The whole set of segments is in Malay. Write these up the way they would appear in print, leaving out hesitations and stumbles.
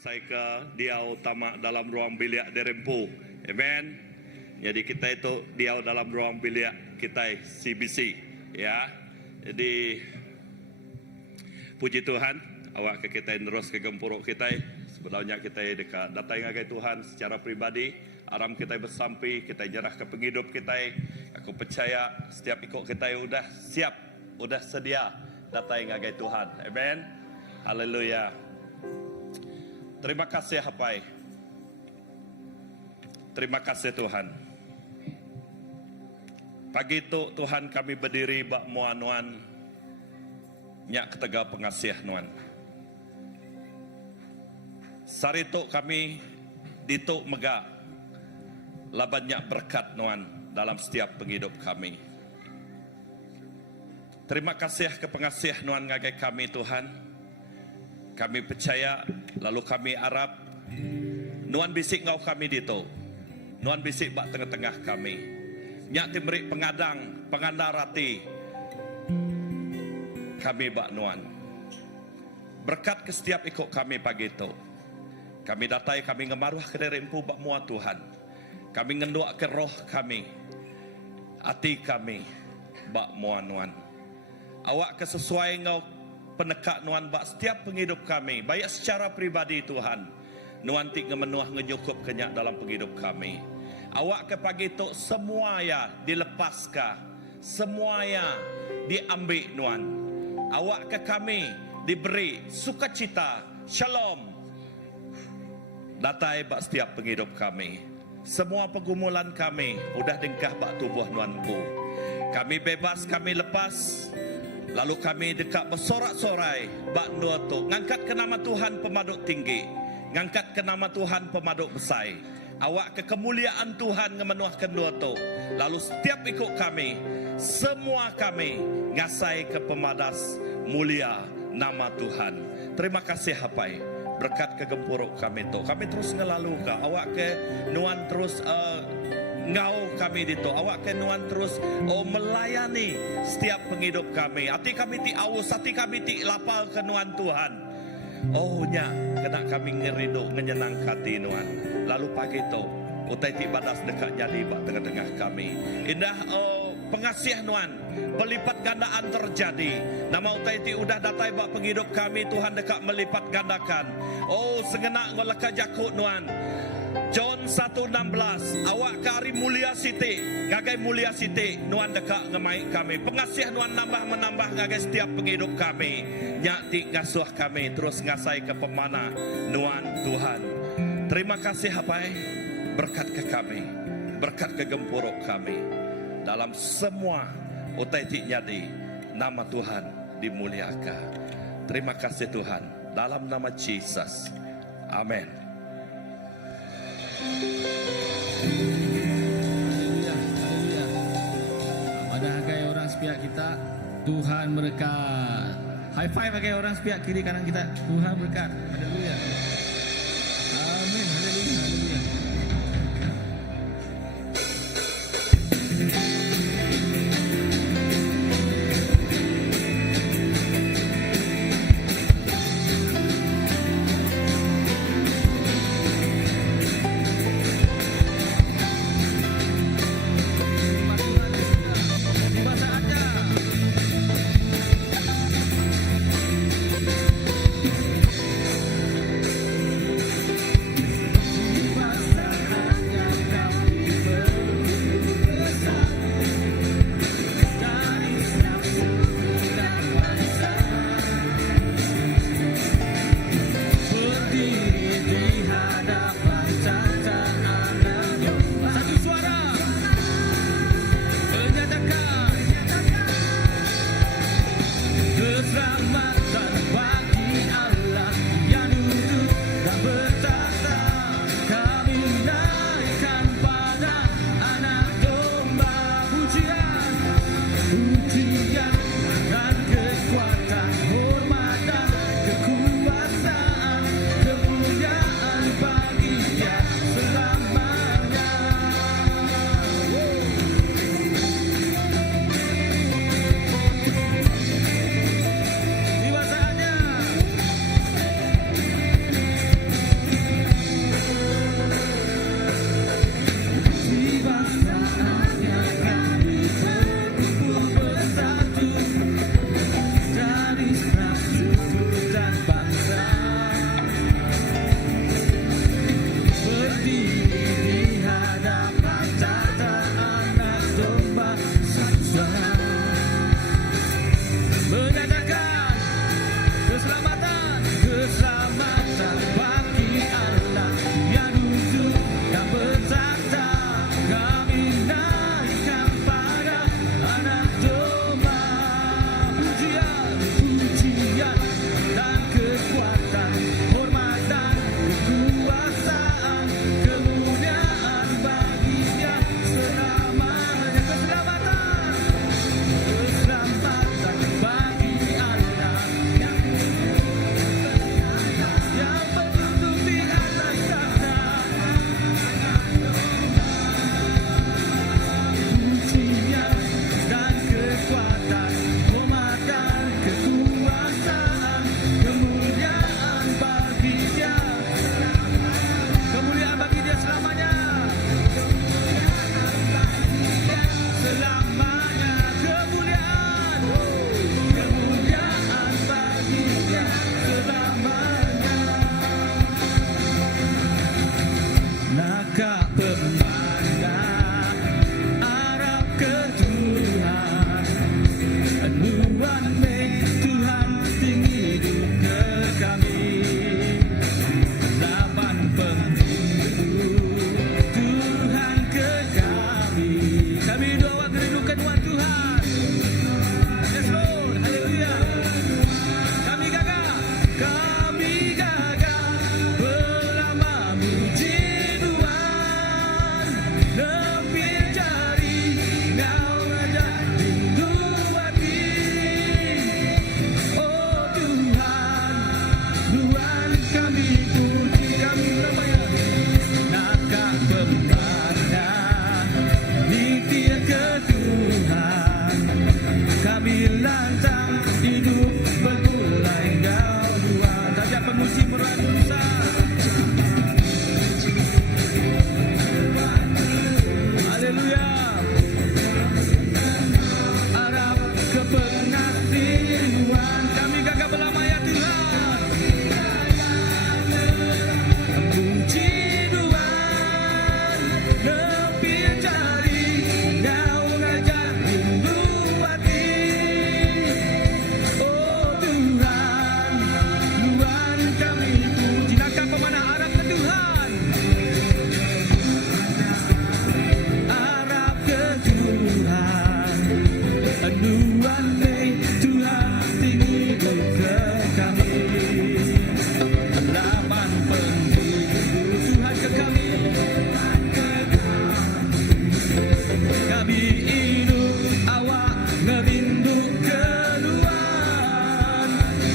Saya ke diau tamak dalam ruang bilik derempu. Amen. Jadi kita itu diau dalam ruang bilik kita CBC, ya. Jadi puji Tuhan, awak ke kita terus ke gempuruk kita. Sebenarnya kita dekat datang ngagai Tuhan secara pribadi. Aram kita bersampai, kita nyerah ke penghidup kita. Aku percaya setiap ikut kita udah siap, udah sedia datang ngagai Tuhan. Amen. Haleluya. Terima kasih Hapai. Terima kasih Tuhan. Pagi itu Tuhan kami berdiri bak muan-nuan nyak ketega pengasih nuan. Sari itu kami dituk megak laban nyak berkat nuan dalam setiap penghidup kami. Terima kasih ke pengasih nuan ngagai kami Tuhan. Kami percaya, lalu kami harap nuan bisik ngau kami dito. Nuan bisik bak tengah-tengah kami. Nyak timberi pengadang, pengandarati kami bak nuan. Berkat ke setiap ikut kami pagi itu. Kami datai, kami ngemaruh ke derempu bak mua Tuhan. Kami ngenduk ke roh kami, hati kami bak mua nuan. Awak kesesuai ngau penekak nuan bak setiap penghidup kami, baik secara pribadi Tuhan. Nuan tik ngemenuah ngenyukup kenyak dalam penghidup kami. Awak ke pagi itu semua ya dilepaskan, semua ya diambil nuan. Awak ke kami diberi sukacita, shalom. Datai bak setiap penghidup kami. Semua pergumulan kami udah dengkah bak tubuh nuanku. Kami bebas, kami lepas. Lalu kami dekat bersorak-sorai bak dua tu. Ngangkat ke nama Tuhan pemaduk tinggi. Ngangkat ke nama Tuhan pemaduk besar. Awak ke kemuliaan Tuhan ngemenuahkan dua tu. Lalu setiap ikut kami, semua kami ngasai ke pemadas mulia nama Tuhan. Terima kasih Hapai. Berkat ke gempuruk kami tu. Kami terus ngelalu ke. Awak ke nuan terus ngau kami dito. Awak ke nuan terus melayani setiap penghidup kami. Hati kami ti aus, hati kami ti lapar ke nuan Tuhan. Oh nya, kena kami ngerido menyenang hati nuan. Lalu pagi itu utai ti badas dekat jadi bak tengah-tengah kami. Indah pengasih nuan, pelipat gandaan terjadi. Nama utai ti udah datai bak penghidup kami, Tuhan dekat melipat gandakan. Oh sengenak ngolaka jakut nuan. John 1:16, awak kari mulia siti, ngagai mulia siti, nuan dekat ngemai kami. Pengasih nuan nambah menambah ngagai setiap penghidup kami. Nyati ngasuh kami, terus ngasai ke pemana nuan Tuhan. Terima kasih Hapai, berkat ke kami, berkat ke gempuruk kami. Dalam semua utai ti nyadi, nama Tuhan dimuliakan. Terima kasih Tuhan, dalam nama Yesus. Amin. Haleluya, haleluya. Pada hagai orang sepiak kita, Tuhan berkat. High five bagi orang sepiak kiri kanan kita, Tuhan berkat. Haleluya. Amin, haleluya, haleluya. Tiba saatnya. pemuji Meranusa. Haleluya. Harap kepenghatian kami gagah belamanya Tuhan. Puji Tuhan, lebih cari kau ngajak rindu hati. Oh Tuhan, Tuhan kami puji. Nakah pemanah harap ke Tuhan. Harap ke Tuhan, aduan Tuhan tinggi ke kami. Laman penghibur Tuhan ke kami. Kami hidup awak merindu keluar.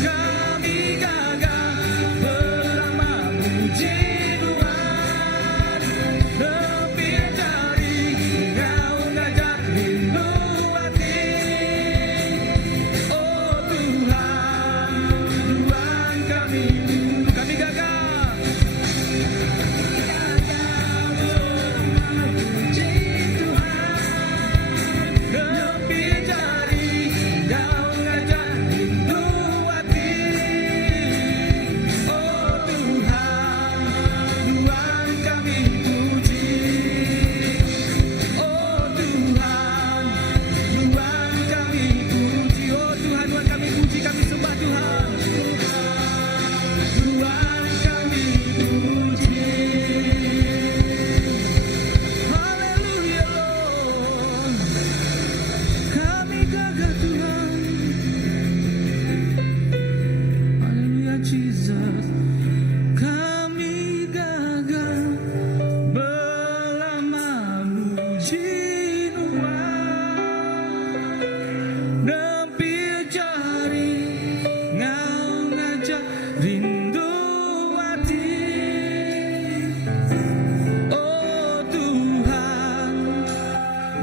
Kami gagah berlama puji Tuhan. Lebih dari kau ngajak rindu hati. Oh Tuhan, Tuhan kami gagah. Lebih dari kau ngajak rindu hati. Oh Tuhan, Tuhan kami puji. Oh Tuhan, Tuhan kami puji. Oh Tuhan, Tuhan kami puji, kami sembah Tuhan. Tuhan kami puji. Haleluya Lord. Kami gagah Tuhan. Haleluya Jesus. Kami gagah belama muji Tuhan. Nempil jari ngau ngajak rindu hati. Oh Tuhan,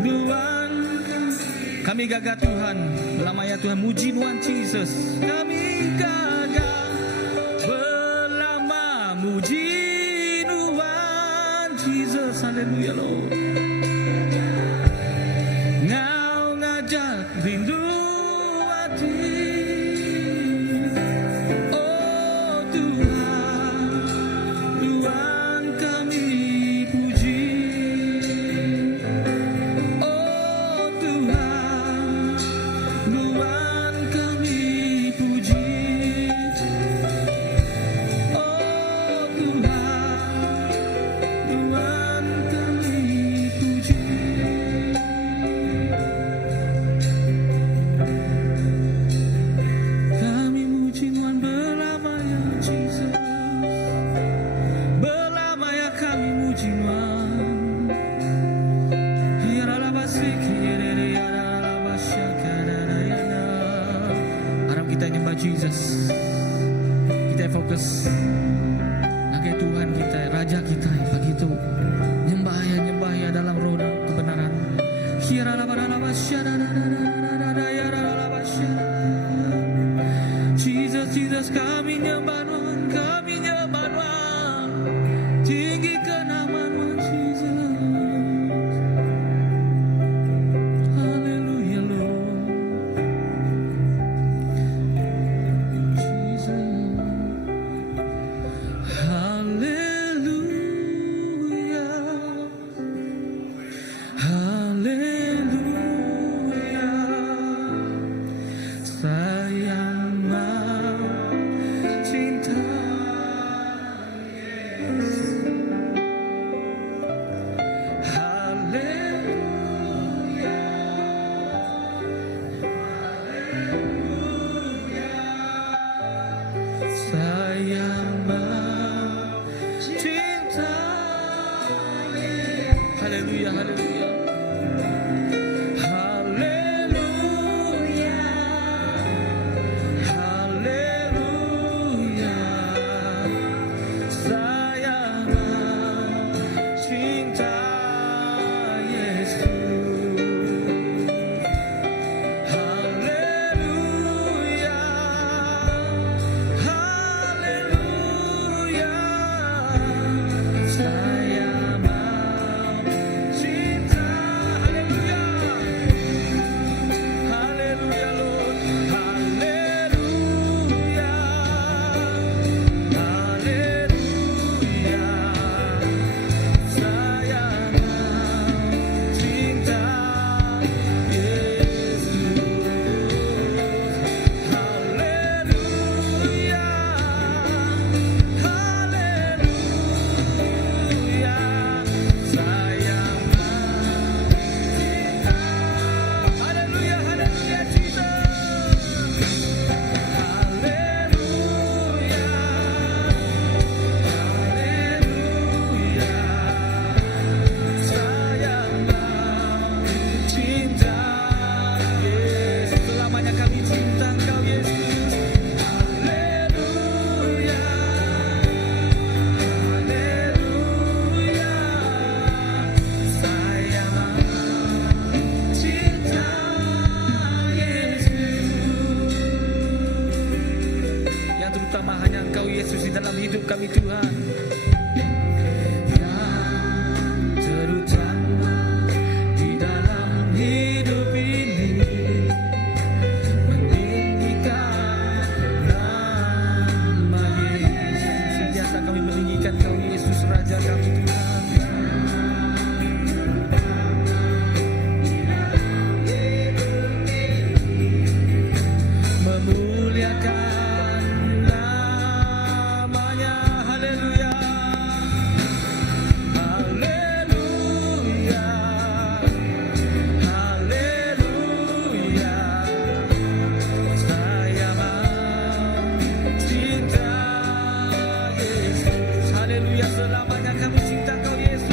Tuhan kami gagah Tuhan, belamanya Tuhan, muji Tuhan Jesus. Kami gagah belama muji Tuhan Jesus. Haleluya Lord. Ngau ngajak rindu hati. Oh Tuhan, Tuhan kami puji. Oh Tuhan, Tuhan kami puji. Oh Tuhan, Tuhan kami puji. hidup kami Tuhan. Yang terutama di dalam hidup ini meninggikan nama Yesus. Senantiasa kami meninggikan Kau Yesus, Raja kami Tuhan. Memuliakan namanya, haleluya, haleluya, haleluya. Saya mau cinta Yesus, haleluya, selamanya kami cinta Kau Yesus.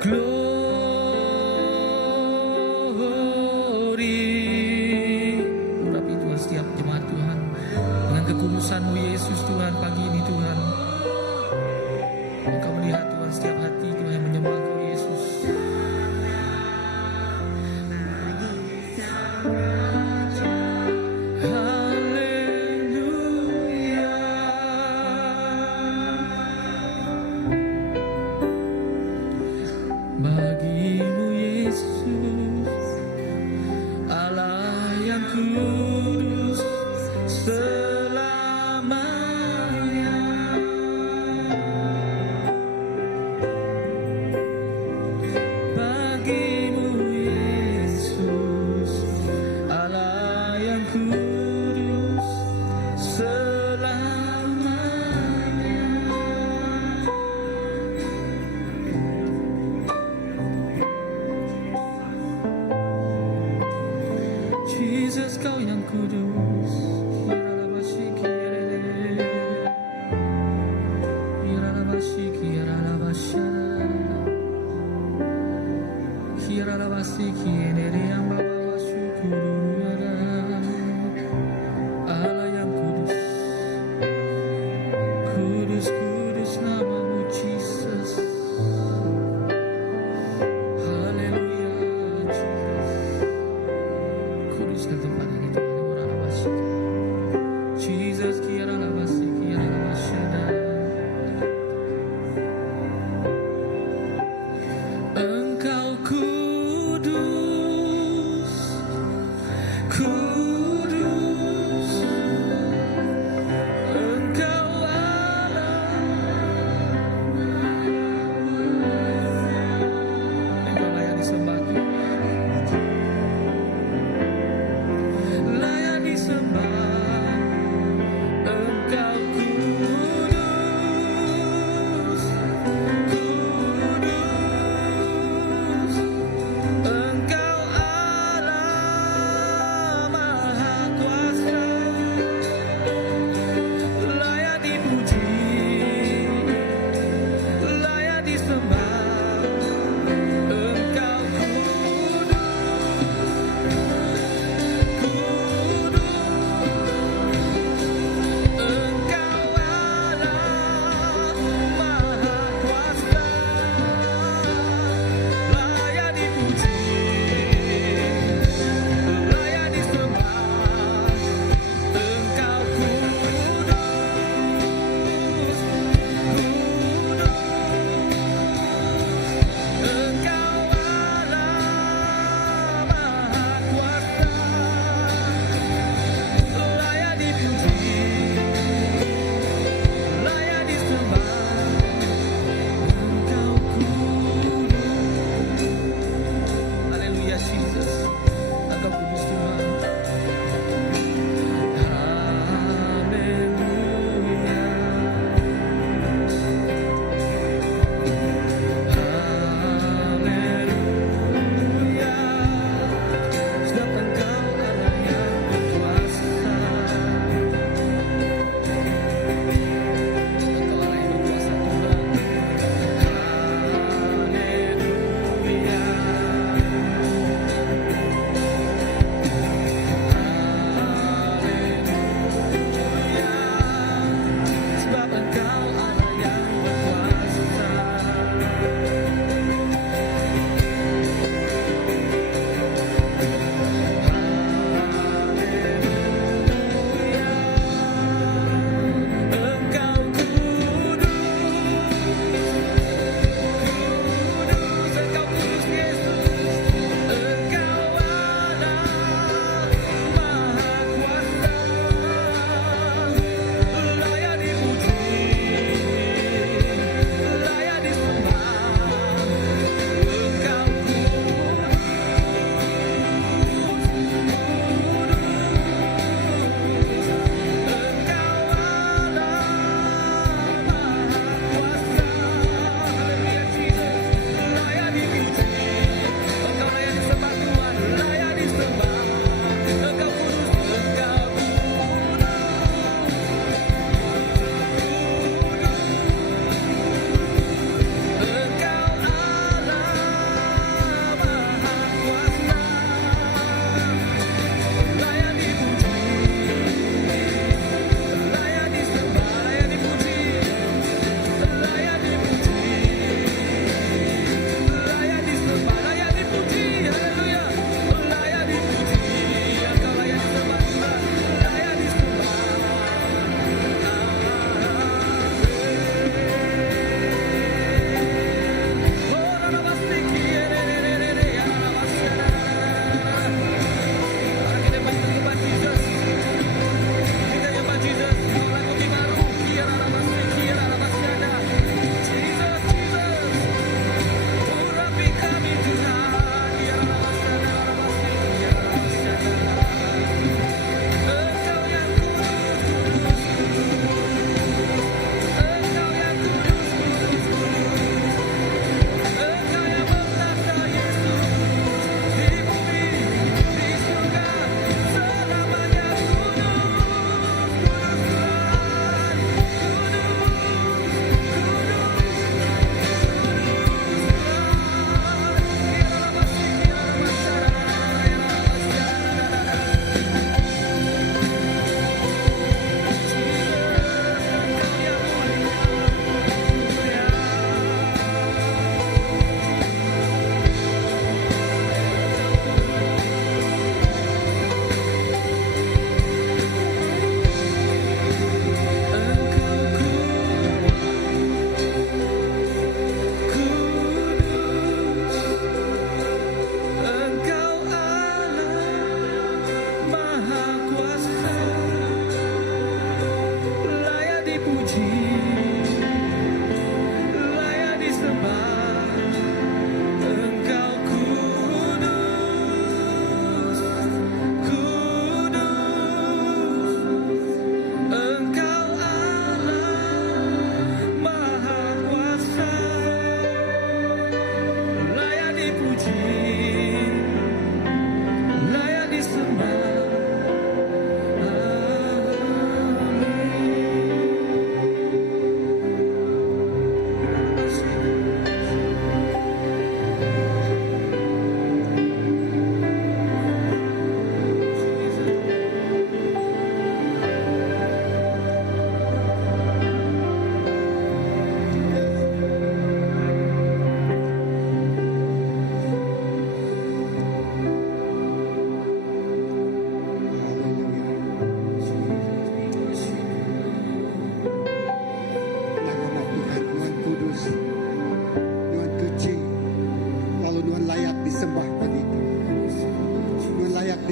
Glory. Urapi Tuhan setiap jemaat Tuhan dengan kekudusan-Mu Yesus Tuhan pagi ini Tuhan. Engkau melihat Tuhan setiap hati Tuhan yang menyembah Engkau Yesus. Haleluya. Bapa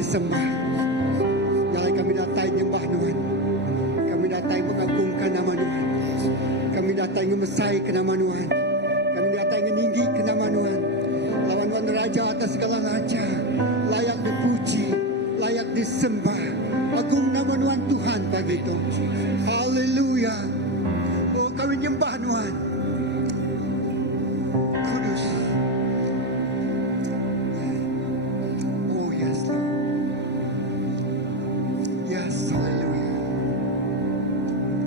disembah. Nyalai kami datang nyembah Tuhan. Kami datang mengagungkan nama Tuhan. Kami datang ngemesai ke nama Tuhan. Kami datang meninggi ke nama Tuhan. Lawan Raja atas segala raja, layak dipuji, layak disembah. Agung nama Tuhan pagi itu. Haleluya. Oh, kami nyembah Tuhan. Kudus. Oh, yes, Lord. Yes, haleluya.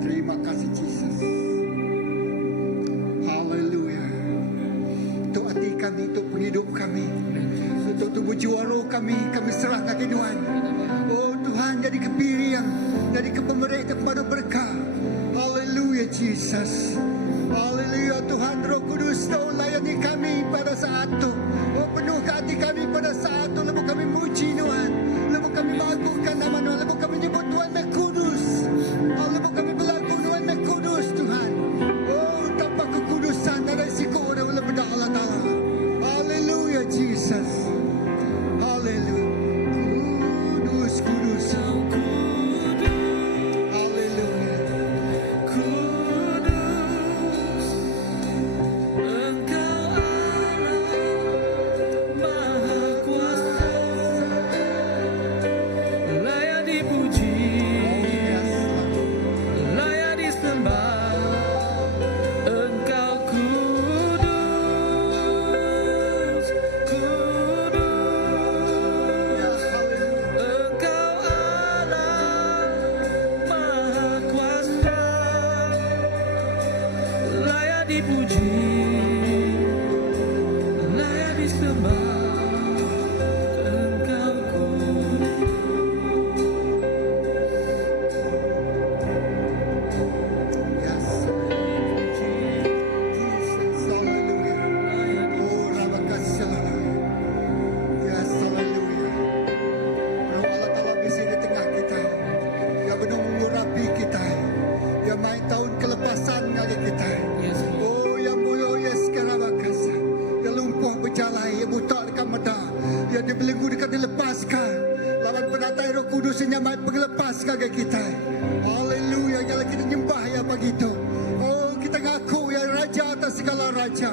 Terima kasih, Jesus. Haleluya. Untuk hati kami, untuk penghidup kami, untuk tubuh jiwa roh kami serahkan ke Tuhan. Oh Tuhan, jadi kepirian, jadi kepemerintah kepada berkah. Haleluya, Jesus. Haleluya, Tuhan Roh Kudus, tolong layani kami pada saat itu. Oh, penuhkan hati kami pada saat itu. Lepas kami muji Tuhan, lepas kami mengagungkan nama Tuhan, lepas kami nyebut Tuhan Maha Kudus. Oh, lepas kami berlaku Tuhan Maha Kudus, Tuhan. Oh, tanpa kekudusan ada risiko daripada Allah Ta'ala. Haleluya, Jesus. Haleluya. Kudus, kudus. Haleluya. Kudus, Engkau Allah Maha Kuasa, layak dipuji, layak disembah. Engkau kudus, kudus, Engkau Allah Maha Kuasa, layak dipuji, layak disembah. Engkau kudus. Yes. Jesus, haleluya. Oh, Rabakasyalah. Yes, haleluya. Roh Allah Ta'ala di sini tengah kita. Dia benar mengurapi kita. Dia main tahun kelepasan lagi kita. Yes, Lord. Oh, yang mulia, yes, Karabakasa. Dia lumpuh berjalan, dia buta dekat mata. Dia dibelenggu dekat dilepaskan. Lawan penatai Roh Kudus yang main pengelepaskan ke kita. Haleluya, kalau kita nyembah ya begitu. Oh, kita ngaku ya Raja atas segala Raja.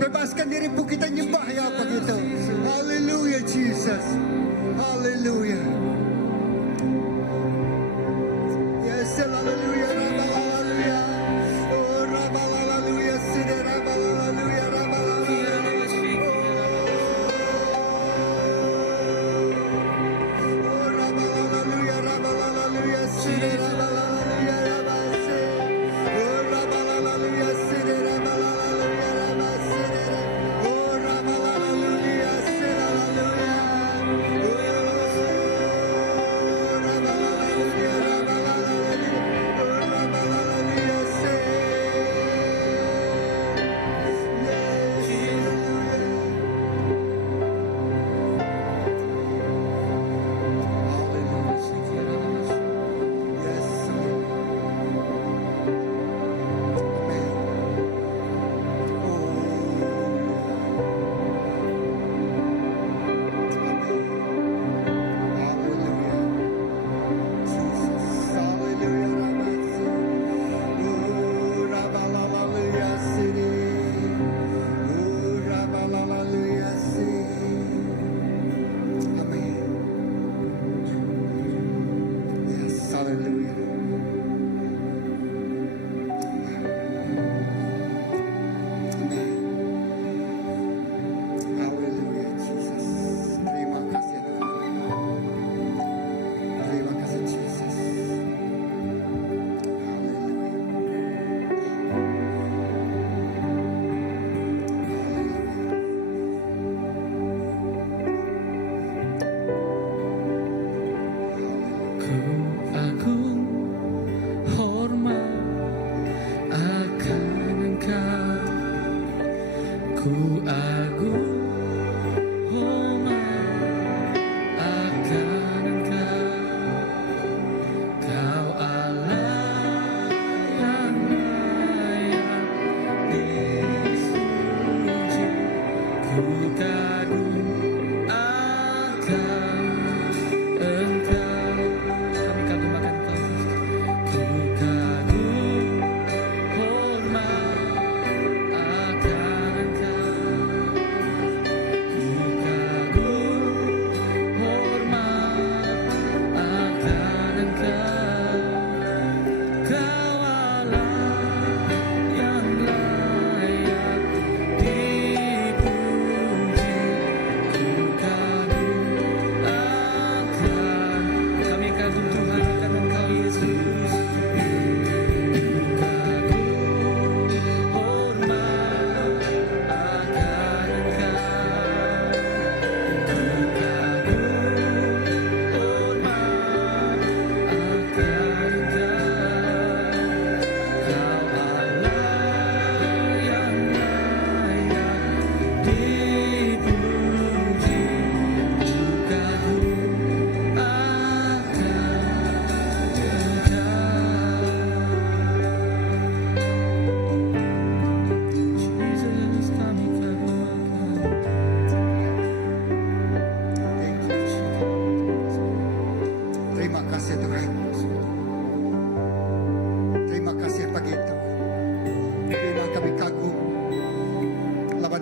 Bebaskan diri pun kita nyembah ya begitu. Haleluya, Jesus. Haleluya. Yes, haleluya, haleluya. Oh, haleluya, haleluya, haleluya, haleluya. Oh, haleluya, haleluya, haleluya, haleluya. Oh, haleluya, Ku agung hormat akan Engkau, Kau Allah yang layak dipuji. Ku kagum akan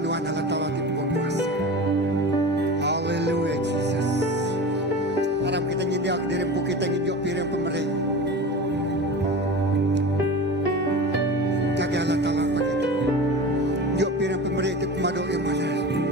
Tuhan Allah Ta'ala di berkuasa. Haleluya Jesus. Haram kita nyediak diri kita ngijok piring pemerintah. Jaga Allah Ta'ala begitu. Jok piring pemerintah itu pemadu iman. Haleluya.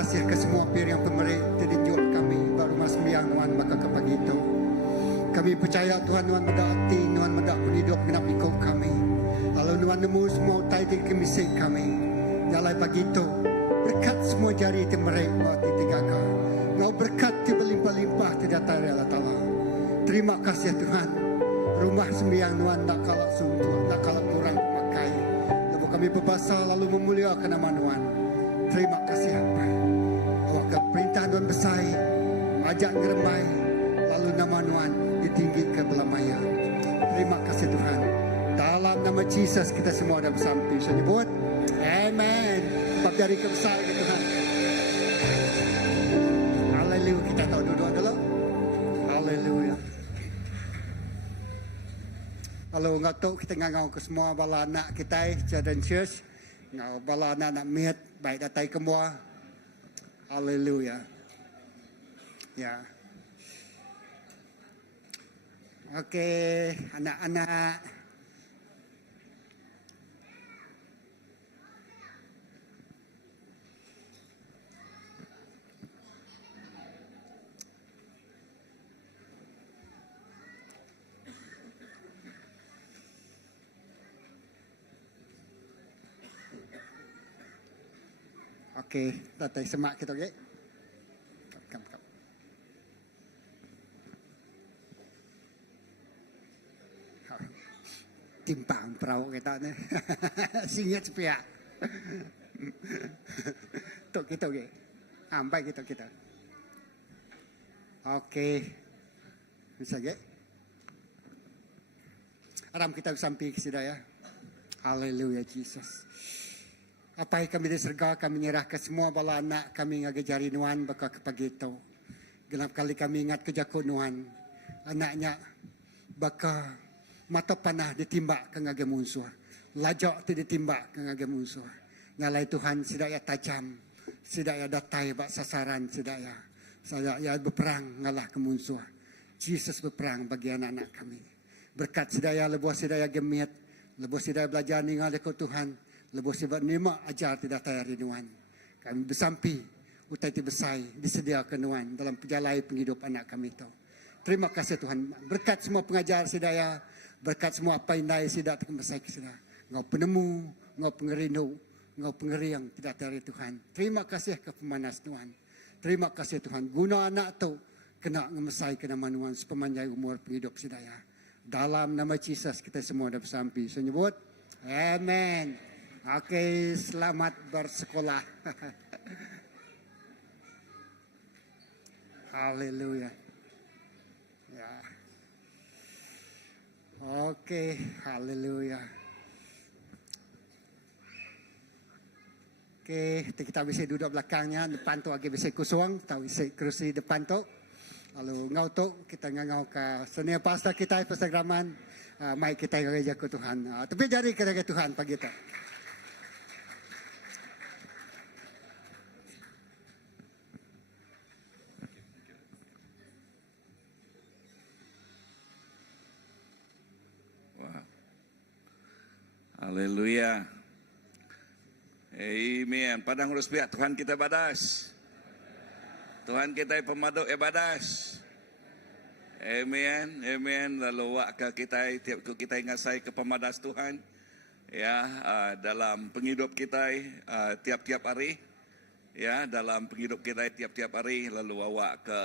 kasih ke semua pihak yang pemerintah tunjuk kami baru mas sembiang Tuhan maka ke pagi itu kami percaya Tuhan mendati Tuhan mendak hidup genap ikut kami kalau Tuhan nemu semua titik kemisik kami nyalai pagi itu berkat semua jari itu mereka titikaka ngau berkat itu berlimpah-limpah tidak Allah Ta'ala terima kasih Tuhan rumah sembiang Tuhan tak kalah suntuk tak kalah kurang memakai lalu kami berbahasa lalu memuliakan nama Tuhan. Terima kasih apa awak ke perintah Tuhan besar ajak ngeremai lalu nama Tuhan ditinggi ke belamaya. Terima kasih Tuhan dalam nama Yesus kita semua dah bersampai sebut amen bab dari kebesaran Tuhan. Haleluya kita tahu duduk dulu. Haleluya. Kalau nggak tahu kita ngangau ke semua bala anak kita dan church ngau bala anak miat baik datai kemua. Haleluya. Ya. Oke, anak-anak. Okey, tatai semak kita okey. Kam. Timpang perahu kita ni. Singit sepia. Tok kita okey. Baik kita. Okey. Bisa okey. Aram kita sampai ke sini ya. Haleluya Jesus. Apa yang kami diserga, kami nyerahkan semua bala anak kami ngagajari Nuan baka ke pagi itu. Genap kali kami ingat ke Jakut Nuan. Anaknya baka mata panah ditimbak ke ngage musuh. Lajak tu ditimbak ke ngage musuh. Ngalai Tuhan sidaya tajam. Sidaya datai bak sasaran sidaya. Saya berperang ngalah ke musuh. Jesus berperang bagi anak-anak kami. Berkat sidaya lebuh sidaya gemit. Lebuh sidaya belajar ningal ikut Tuhan. Lebuh sidaya nima ajar tidak tayar Nuan. Kami bersampi. Utai ti besai disediakan Nuan dalam perjalanan penghidup anak kami itu. Terima kasih Tuhan. Berkat semua pengajar sidaya. Berkat semua apa yang naik sidak besai sidaya. Ngau penemu, ngau pengerindu, ngau pengeriang tidak tayar Tuhan. Terima kasih ke pemanas Tuhan. Terima kasih Tuhan. Guna anak tu kena ngemesai ke nama Nuan sepemanjang umur penghidup sidaya. Dalam nama Yesus kita semua dah bersampi. Saya nyebut, amen. Okey, selamat bersekolah. Haleluya. Ya. Okey, haleluya. Okey, kita bisa duduk belakangnya, depan tu agak bisa kosong, tahu bisa kerusi depan tu. Lalu ngau tu kita ngau ke seni pastor kita pastor Graman, mai kita gereja ke Tuhan. Tapi jari gereja Tuhan pagi tu. Haleluya. Amen. Padang urus pihak Tuhan kita badas. Tuhan kita pemaduk badas. Amen. Amen. Lalu wak kita tiap kita ngasai ke pemadas Tuhan. Ya, dalam penghidup kita tiap-tiap hari. Ya, dalam penghidup kita tiap-tiap hari lalu awak ke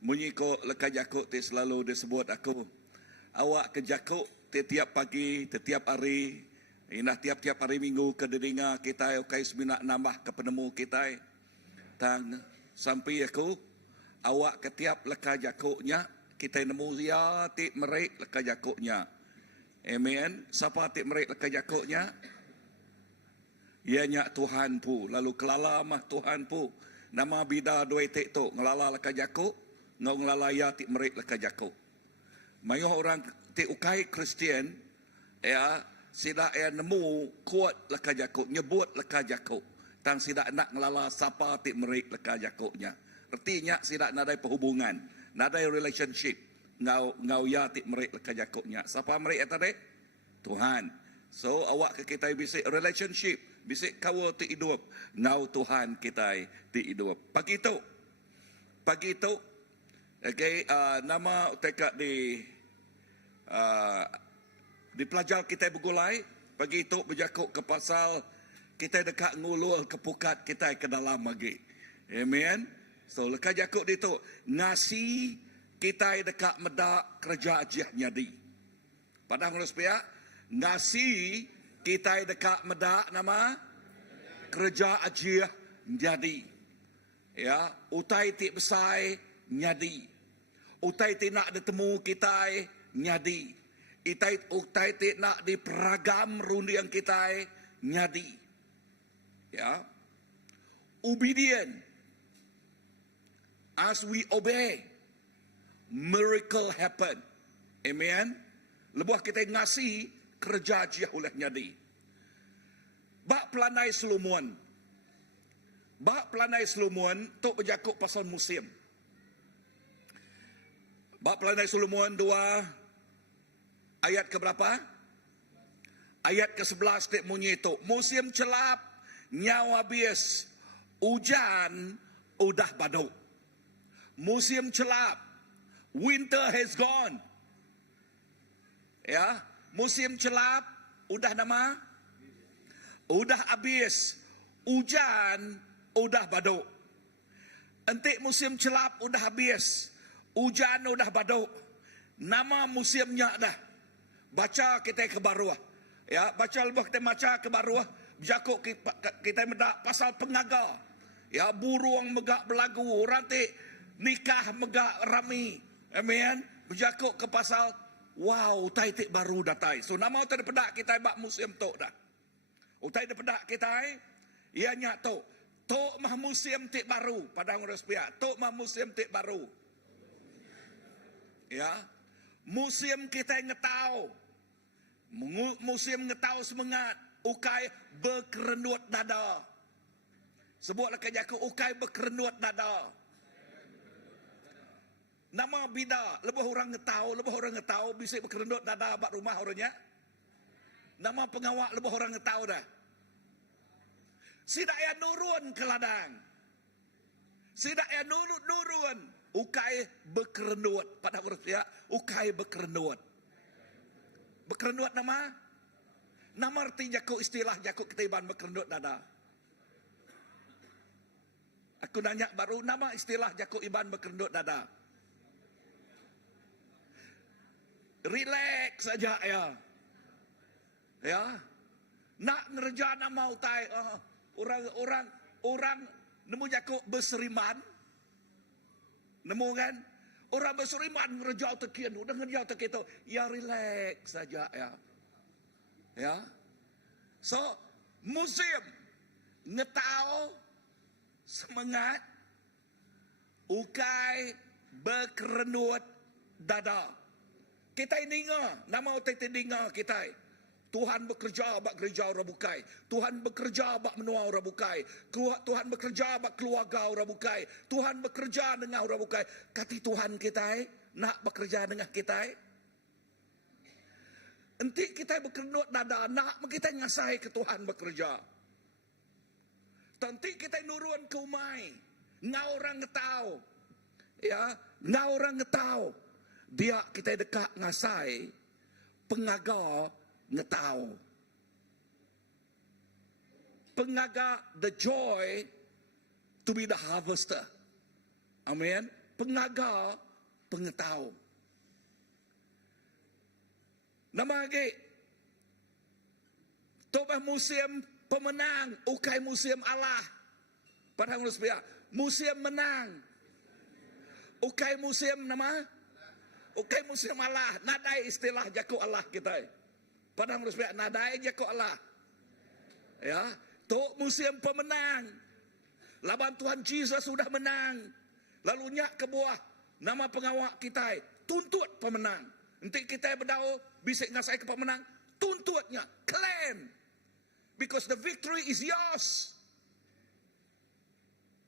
munyiko lekajakuk ti selalu disebut aku. Awak ke jakuk tiap pagi, tiap hari, tiap-tiap hari minggu ke dedinga kita, okay, semina nambah ke penemu kita. Tang sampai aku, awak ketiap leka jakuknya, kita nemu ya ti merik leka jakuknya. Amen. Siapa ti merik leka jakuknya? Ianya Tuhan pu, lalu kelala mah Tuhan pu. Nama bida dua tik tu, ngelala leka jakuk, ngau ngelala ya ti merik leka jakuk. Mayuh orang ti ukai Kristian ya sida ya nemu kuat leka jakuk nyebut leka jakuk tang sida nak ngelala sapa ti merik leka jakuknya artinya sida nadai perhubungan nadai relationship ngau ya ti merik leka jakuknya sapa merik eta dek Tuhan. So awak ke kita bisik relationship bisik kawa ti hidup ngau Tuhan kita ti hidup pagi tu okay, nama tekak di pelajar kita bergulai pagi itu berjakuk ke pasal kita dekat ngulul ke pukat kita ke dalam lagi. Amen. So lekat jakuk di tu ngasi kita dekat medak kerja ajiah nyadi. Padang ngulus pihak ngasi kita dekat medak nama kerja ajiah nyadi. Ya, utai ti besai nyadi. Utai ti nak ditemu kita nyadi. Utai ti nak di peragam rundiang kita nyadi. Ya. Obedient. As we obey, miracle happen. Amen. Lebuh kita ngasi kerja jiah oleh nyadi. Bak pelanai selumuan. Tok berjakuk pasal musim. Bak pelanai selumuan 2 ayat ke berapa? Ayat ke-11 dek bunyi itu. Musim celap, nyawa bias, hujan udah badau. Musim celap, winter has gone. Ya, musim celap udah nama? Udah habis. Hujan udah baduk. Entik musim celap udah habis. Hujan udah baduk. Nama musimnya dah. Baca kita ke baruah. Ya, baca lebih kita baca ke baruah. Jakuk kita mendak pasal pengaga. Ya, burung megak berlagu, rantik nikah megak rami. Amen. Berjakuk ke pasal wow, utai tik baru datai. So nama utai depedak kita bak musim tok dah. Utai depedak kita ia nyak tok. Tok mah musim tik baru padang respia. Tok mah musim tik baru. Ya. Musim kita ngetau. Musim ngetau semangat. Ukai berkerenut dada. Sebutlah kerja ke ukai berkerenut dada. Nama bida, lebih orang ngetau, bisa berkerenut dada bak rumah orangnya. Nama pengawak lebih orang ngetau dah. Sidak ya nurun ke ladang. Sidak ya nurun. Ukai berkerenut pada huruf ya, ukai berkerenut. Berkerenut nama? Nama arti jakuk istilah jakuk ketiban berkerenut dada. Aku nanya baru nama istilah jakuk iban berkerenut dada. Relax saja ya. Ya. Nak ngerja nama utai orang nemu jakuk berseriman. Nemu kan? Orang berseriman ngerja tekian, udah ngerja tekian. Ya relax saja ya. Ya. So, musim ngetau semangat ukai berkerenut dada. Kita dengar, nama utai dengar kita. Tuhan bekerja bak gereja orang bukai. Tuhan bekerja bak menua orang bukai. Tuhan bekerja bak keluarga orang bukai. Tuhan bekerja dengan orang bukai. Kati Tuhan kita nak bekerja dengan kita. Enti kita berkerenut dada nak kita ngasai ke Tuhan bekerja. Tanti kita nurun ke umai. Ngau orang ngetau. Ya, ngau orang ngetau. Dia kita dekat ngasai pengaga ngetau. Pengaga the joy to be the harvester. Amen. Pengaga pengetau. Nama lagi. Tobah musim pemenang. Ukai musim Allah. Pada harus biar. Musim menang. Ukai musim nama? Ukai musim Allah. Nadai istilah jakuk Allah kita. Pada harus biar. Nadai jakuk Allah. Ya. Tok musim pemenang. Laban Tuhan Yesus sudah menang. Lalu nyak ke buah. Nama pengawak kita. Tuntut pemenang. Nanti kita berdau. Bisik ngasai ke pemenang. Tuntutnya. Claim. Because the victory is yours.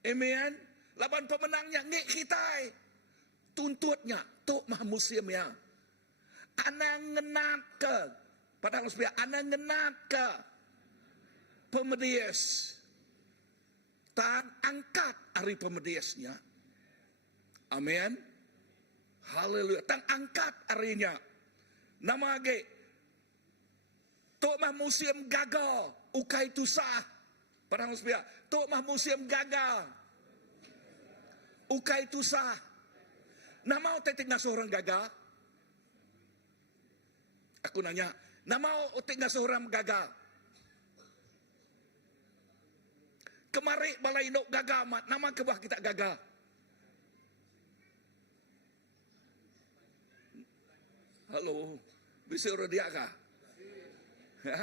Amen. Laban pemenangnya ngik kita. Tuntutnya. Tok mah musim ya. Anang ngenat ke. Padahal sebenarnya anang ngenat ke. Pemedias. Tang angkat hari pemediasnya. Amen. Haleluya. Tang angkat harinya. Nama lagi. Tok mah musim gagal. Ukai tusah. Padahal sebenarnya. Tok mah musim gagal. Ukai tusah. Nama otek tinggal seorang gagal. Aku nanya. Nama otek tinggal seorang gagal. Kemari balai induk gagal mat. Nama kebah kita gagal. Halo. Bisa orang dia kah? Ya.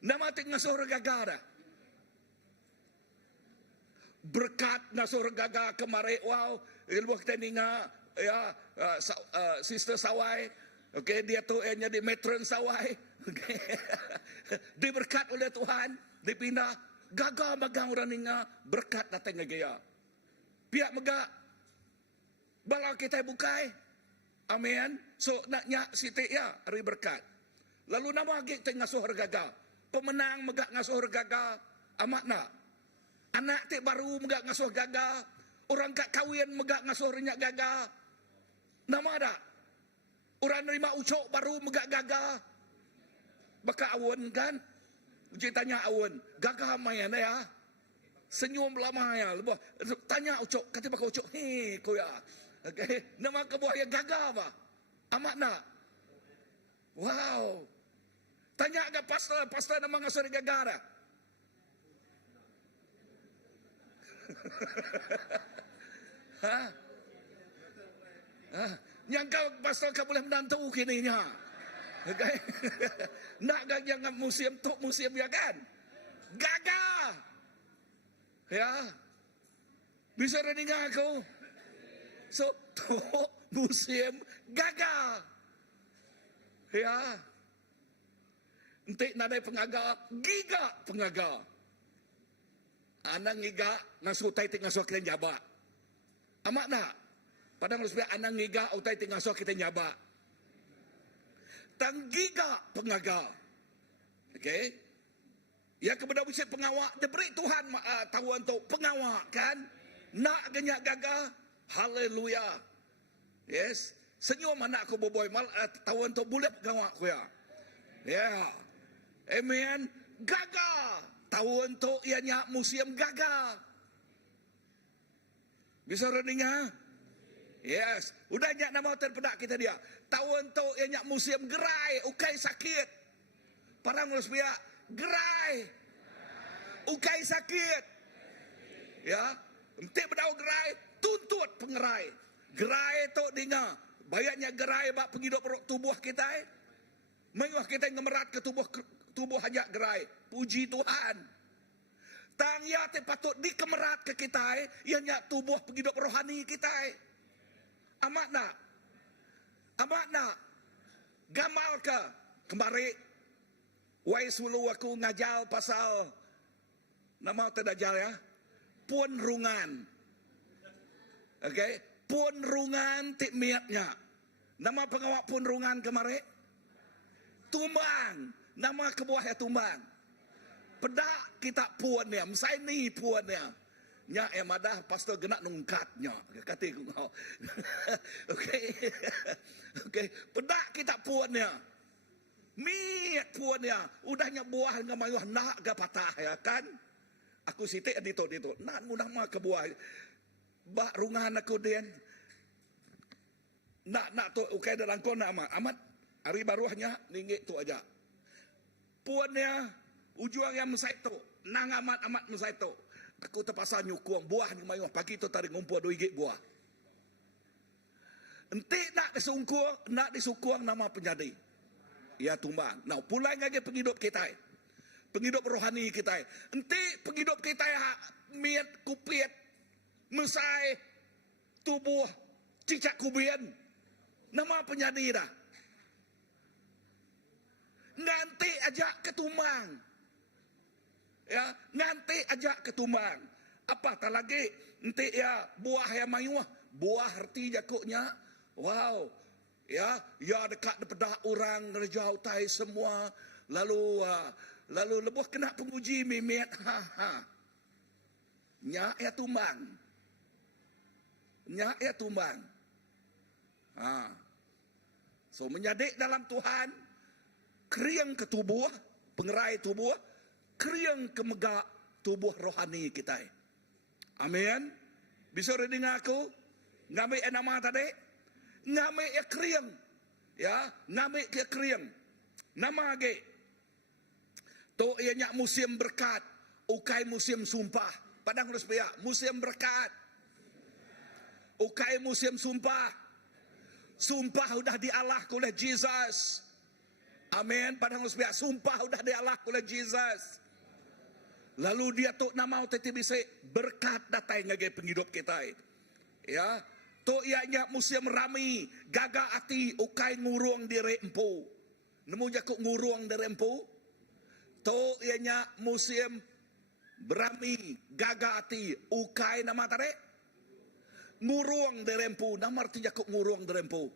Nama tinggal seorang gagal dah. Berkat nasor gagal kemari. Wow. Ilmu kita ninga. Ya. Sister Sawai. Okay. Dia tu jadi matron Sawai. Okay. Diberkat oleh Tuhan. Dipindah. Gagal magang orang ninga. Berkat datang ke dia. Pihak megak. Balau kita bukai. Amin. So naknya siti ya hari berkat. Lalu nama lagi kita ngasuh gagal. Pemenang megak ngasuh gagal. Amat nak. Anak tik baru megak ngasuh gagal. Orang kat kahwin megak ngasuh renyak gagal. Nama ada. Orang nerima ucok baru megak gagal. Baka awun kan? Uji tanya awun. Gagal mayan ya. Senyum lama ya. Lepas tanya Ucok, kata bakal Ucok, hei kau ya. Okay. Nama kebuah yang gagal apa? Amat nak? Wow. Tanya ke pastor nama ngasih gagal dah. Ha? Ha? Yang kau pastor kau boleh menantu kini nya. Okay. Nak gak jangan museum ya kan? Gagal. Ya. Bisa dengar aku? So, tok museum gagal. Ya. Entik nadai pengagal, giga pengagal. Anang giga ngasuh tai ting ngasuh kita nyaba. Amak nak? Padang lu sebenarnya anang giga utai ting ngasuh kita nyaba. Tang giga pengagal. Okay? Ya kepada musim pengawak, diberi Tuhan tahu untuk pengawak kan? Nak genyak gagah, haleluya. Yes, senyum anak aku boboy mal tahu untuk boleh pengawak aku ya. Ya, amen. Gagah, tahu untuk ianya museum gagah. Bisa reningah? Yes, udah nyak nama terpedak kita dia. Tahu untuk ianya museum gerai, ukai sakit. Parang ngurus biak. Gerai. Ukai sakit. Ya. Entik berdau gerai. Tuntut pengerai. Gerai tu dengar. Bayaknya gerai bak penghidup tubuh kita. Mengah kita ngemerat ke tubuh hajak gerai. Puji Tuhan. Tang ya te patut dikemerat ke kita. Ianya tubuh penghidup rohani kita. Amat nak. Amat nak. Gamal ke. Kembali. Wai sulu aku ngajal pasal nama terdajal ya. Puan rungan. Okay. Puan rungan tik miatnya. Nama pengawak puan rungan kemarin. Tumbang. Nama kebuah ya tumbang. Pedak kita puan ya. Mesai ni puan ya. Nya madah pastor genak nungkatnya. Kata aku kau. Okay. Okay. Pedak kita puan ya. Miat puannya, udahnya buah dengan mayuh nak ke patah ya kan? Aku sitik dito. Nak mudah mah ke buah. Bak rungan aku dia. Nak tu ukai dalam kau nak amat. Hari baruahnya ninggit tu aja. Puannya ujung yang mesai tu, nang amat mesai tu. Aku terpaksa nyukuang buah dengan mayuh pagi tu tarik ngumpul 2 gig buah. Entik nak disungkuang nama penjadi. Ya tumbang. Nah, pulai lagi penghidup kita. Penghidup rohani kita. Enti penghidup kita miat kupiat. Mesai. Tubuh. Cicak kubian. Nama penyadi dah. Nanti ajak ketumbang. Ya, nanti ajak ketumbang. Apa tak lagi? Enti ya buah yang mayuah. Buah arti jakuknya. Wow. Ya dekat depedah orang rejau tai semua lalu lebuh kena penguji mimiat nya ya tumbang so menyadik dalam Tuhan kriang ke tubuh pengerai tubuh kriang ke megak tubuh rohani kita. Amin. Bisa dengar aku ngambil nama tadi. Ngamik ya kriang. Ya, ngamik ya kriang. Nama lagi. Tu ianya museum berkat. Ukai museum sumpah. Padang harus biak. Museum berkat. Ukai museum sumpah. Sumpah udah dialah oleh Jesus. Amin. Padang harus biak. Sumpah udah dialah oleh Jesus. Lalu dia tu nama teti bisa berkat datang lagi penghidup kita. Ya. To ianya museum rami, gaga ati ukai ngurung di rempo. Nemu jakuk ngurung di rempo. To ianya museum berami, gaga ati ukai nama tare. Ngurung di rempo, nama arti jakuk ngurung di rempo.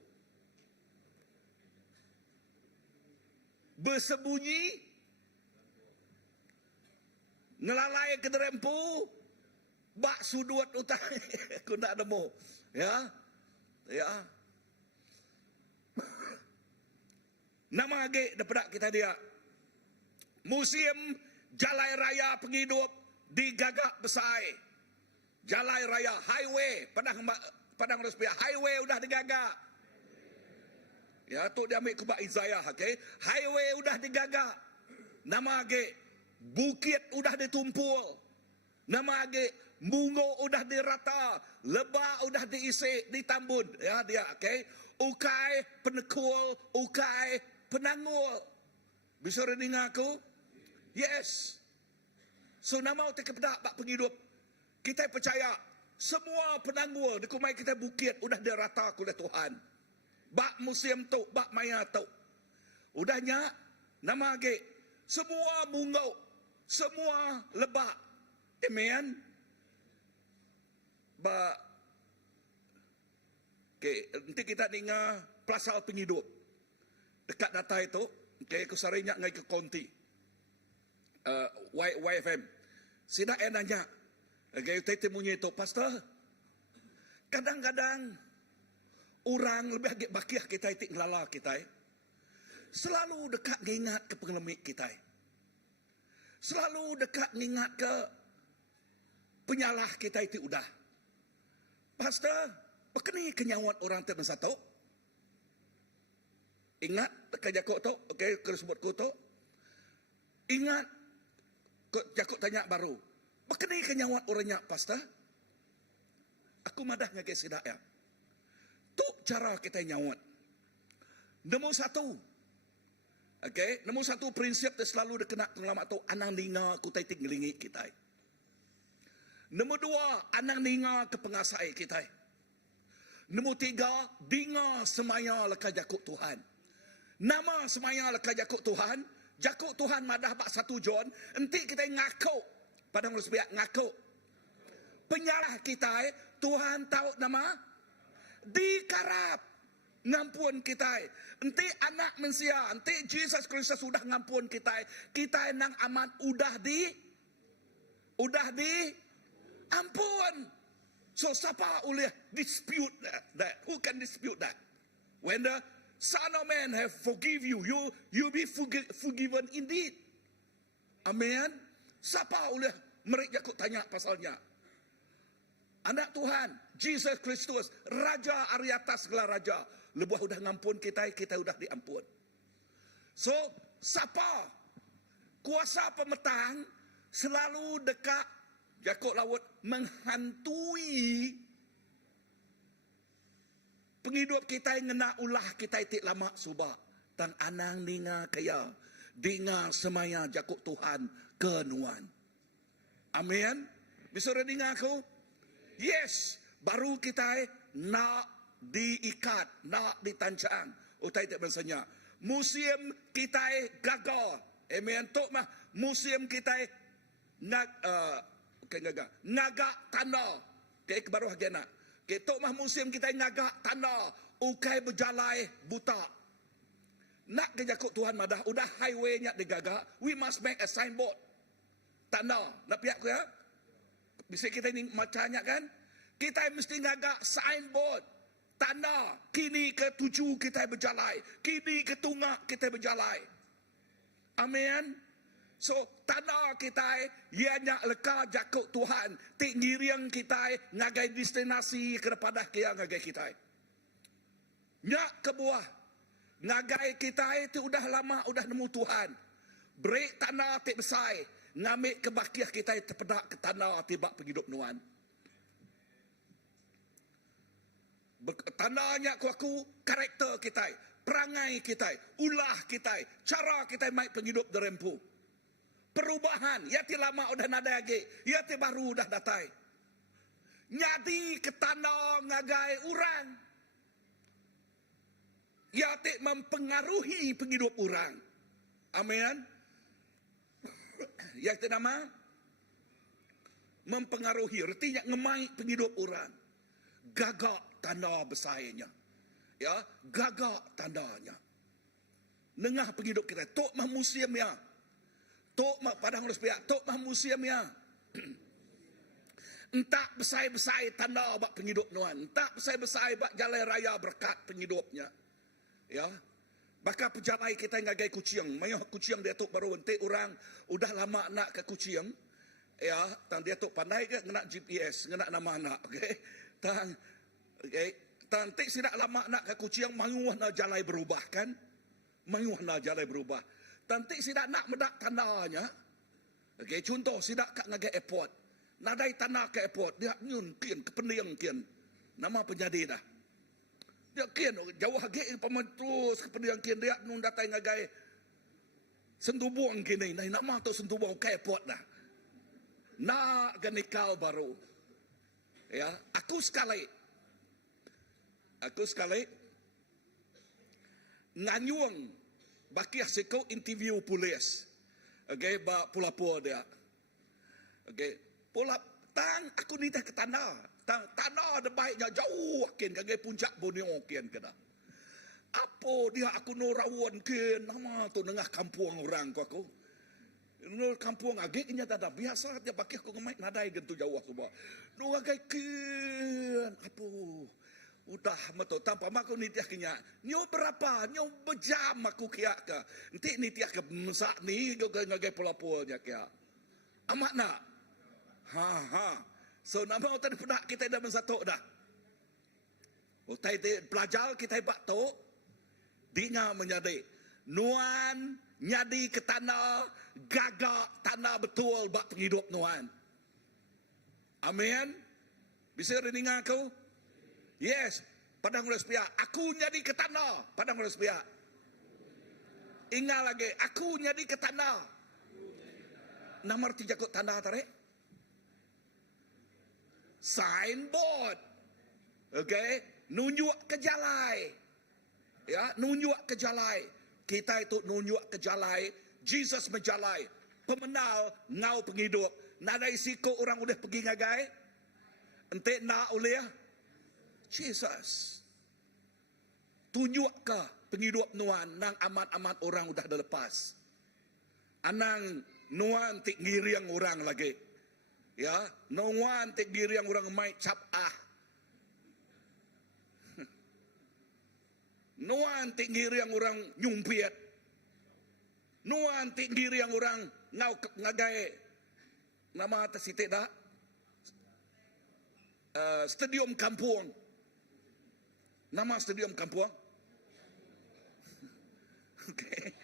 Bersembunyi, ngelalai ke rempo, bak sudut utai, aku nak nemu. Ya. Nama lagi daripada kita dia. Museum Jalai Raya Penghidup digagak besai. Jalan raya, highway, padang Raspia, highway udah digagak. Ya, tu dia ambil kubak Izayah, okey. Highway udah digagak. Nama age bukit udah ditumpul. Nama age mungo udah dirata, lebah udah diisi, ditambun. Ya dia, okey. Ukai penekul, ukai penangul. Bisa dengar aku? Yes. So nama utak kepedak bak penghidup. Kita percaya semua penangul di kumai kita bukit udah dirata oleh Tuhan. Bak musim tu, bak maya tu. Udahnya nama age semua mungo, semua lebah. Amen. Ba okay, nanti kita dengar pasal penghidup. Dekat data itu, okay, aku sarinya ngai ke konti. YFM. Sida nanya, okay, temunya itu, Pastor, kadang-kadang orang lebih agak bakiah kita itu ngelala kita. Selalu dekat ngingat ke pengelemik kita. Selalu dekat ngingat ke penyalah kita itu udah. Pastor, berkini kenyawat orang terus satu. Ingat dekat jakuk tu, okey, tersebut ku tu. Ingat jakuk tanya baru. Berkini kenyawat orangnya, Pastor. Aku madah ngagai sidak ya. Tu cara kita nyawat. Nombor satu. Okey, nombor satu prinsip tu selalu dikenak lama tu anang ninga ku tai tinggelingi kita. Nombor dua, anang ninga ke pengasai kita. Nombor tiga, dinga semaya leka jakuk Tuhan. Nama semaya leka jakuk Tuhan, jakuk Tuhan madah bak 1 John, enti kita ngaku, padang rusbiak ngaku. Penyalah kita, Tuhan tahu nama, dikarap. Ngampun kita. Enti anak manusia, enti Jesus Kristus sudah ngampun kita. Kita nang amat udah di ampun. So siapa boleh dispute that? Who can dispute that? When the Son of Man have forgive you, you be forgiven indeed. Amen. Siapa boleh mereka kau tanya pasalnya? Anak Tuhan, Jesus Kristus, Raja ari atas segala raja. Lebuh udah ngampun kita udah diampun. So, siapa? Kuasa pemetang selalu dekat Jakuk laut menghantui penghidup kita yang ngena ulah kita itik lama subak. Tang anang ninga kaya, dinga semaya jakuk Tuhan kenuan. Amin. Bisa dengar aku? Yes, baru kita nak diikat, nak ditancang. Utai tak bahasanya. Musim kita gagal. Amen. Tok mah musim kita ngagak tanah. Okay, baru hagena. Okay, tok mah musim kita ngagak tanah. Ukai berjalai buta. Nak kejakuk Tuhan madah. Udah highway-nya digagak. We must make a signboard. Tanah. Nak pihak ku ya? Bisa kita ini macamnya kan? Kita mesti ngagak signboard. Tanah, kini ke 7 kita berjalai. Kini ke tungak kita berjalai. Amin. So, tanah kita, ianya leka jakuk Tuhan. Tik ngiriang kita, ngagai destinasi kepada kia ngagai kita. Nyak ke buah. Ngagai kita itu udah lama, udah nemu Tuhan. Break tanah tik besar. Ngambil kebakiah kita terpedak ke tanah tibak penghidup nuan. Tandanya aku karakter kita, perangai kita, ulah kita, cara kita main penghidup derempu. Perubahan, ya ti lama udah nada lagi, ya ti baru udah datai. Nyadi ke tanah ngagai orang. Ya ti mempengaruhi penghidup orang. Amin. Ya ti nama mempengaruhi, artinya ngemai penghidup orang. Gagak tanda besarnya. Ya, gagak tandanya. Nengah penghidup kita. Tok mah musim ya. Tok mah padang harus pihak. Tok mah musim ya. Entah besar-besar tanda bak penghidup nuan. Entah besar-besar bak jalan raya berkat penghidupnya. Ya. Bakal pejabai kita ngagai kucing. Mayah kucing dia tok baru entik orang. Udah lama nak ke kucing. Ya, tang dia tu pandai ke ngena GPS, ngena nama anak, okey. Tang Tantik sidak lama nak ke kucing manguah na jalai berubah kan? Manguah na jalai berubah. Tantik sidak nak medak tandanya. Okey, contoh sidak kat ngagai airport. Nadai tanah ke airport, dia nyun kian kependiang kian. Nama penjadi dah. Dia kian jauh hagi pementus kependiang kian dia nun datai ngagai Sentubuang kini, nama tu Sentubuang ke airport dah. Nak ganikal baru. Ya, aku sekali nganyuang bakiah seko interview polis. Okey, ba pula dia. Okey, pula tang aku ni teh ke tanah. Tanah ada baiknya jauh kin kagai puncak Borneo kin kena. Apa dia aku norawan kin nama tu nengah kampung orang aku. Nur kampung agak nya tak ada biasa dia pakai aku ngemai nadai gentu jauh semua. Nu agak kin apa udah mato tanpa aku ni tiak kenya. Nyo berapa? Nyo bejam aku kia ke. Nanti ni tiak ke mesak ni ngagai pola-polanya kia. Amat nak. Ha. So nama tadi pernah kita dah mensatu dah. Utai pelajar kita bak tu dinga menjadi nuan nyadi ke tanah gagak tanah betul bak penghidup nuan. Amin. Bisa dengar aku? Yes. Padang Respia. Aku nyadi ke tanah. Padang Respia. Ingat lagi. Aku nyadi ke tanah. Nama arti jakut tanah tarik? Signboard. Okay. Nunjuk ke jalai. Ya, nunjuk ke jalai. Kita itu nunjuk ke jalai. Jesus menjalai. Pemenal ngau penghidup. Nadai siko orang udah pergi ngagai. Ente nak oleh Jesus. Tunjuk ke penghidup nuan nang amat-amat orang udah dah lepas. Anang nuan tik ngiriang orang lagi. Ya, nuan tik ngiriang orang mai cap Nuan tinggi yang orang nyumpiat. Nuan tinggi yang orang ngau ngagai. Nama atas itu dah. Stadium Kampung. Nama Stadium Kampung. Okey.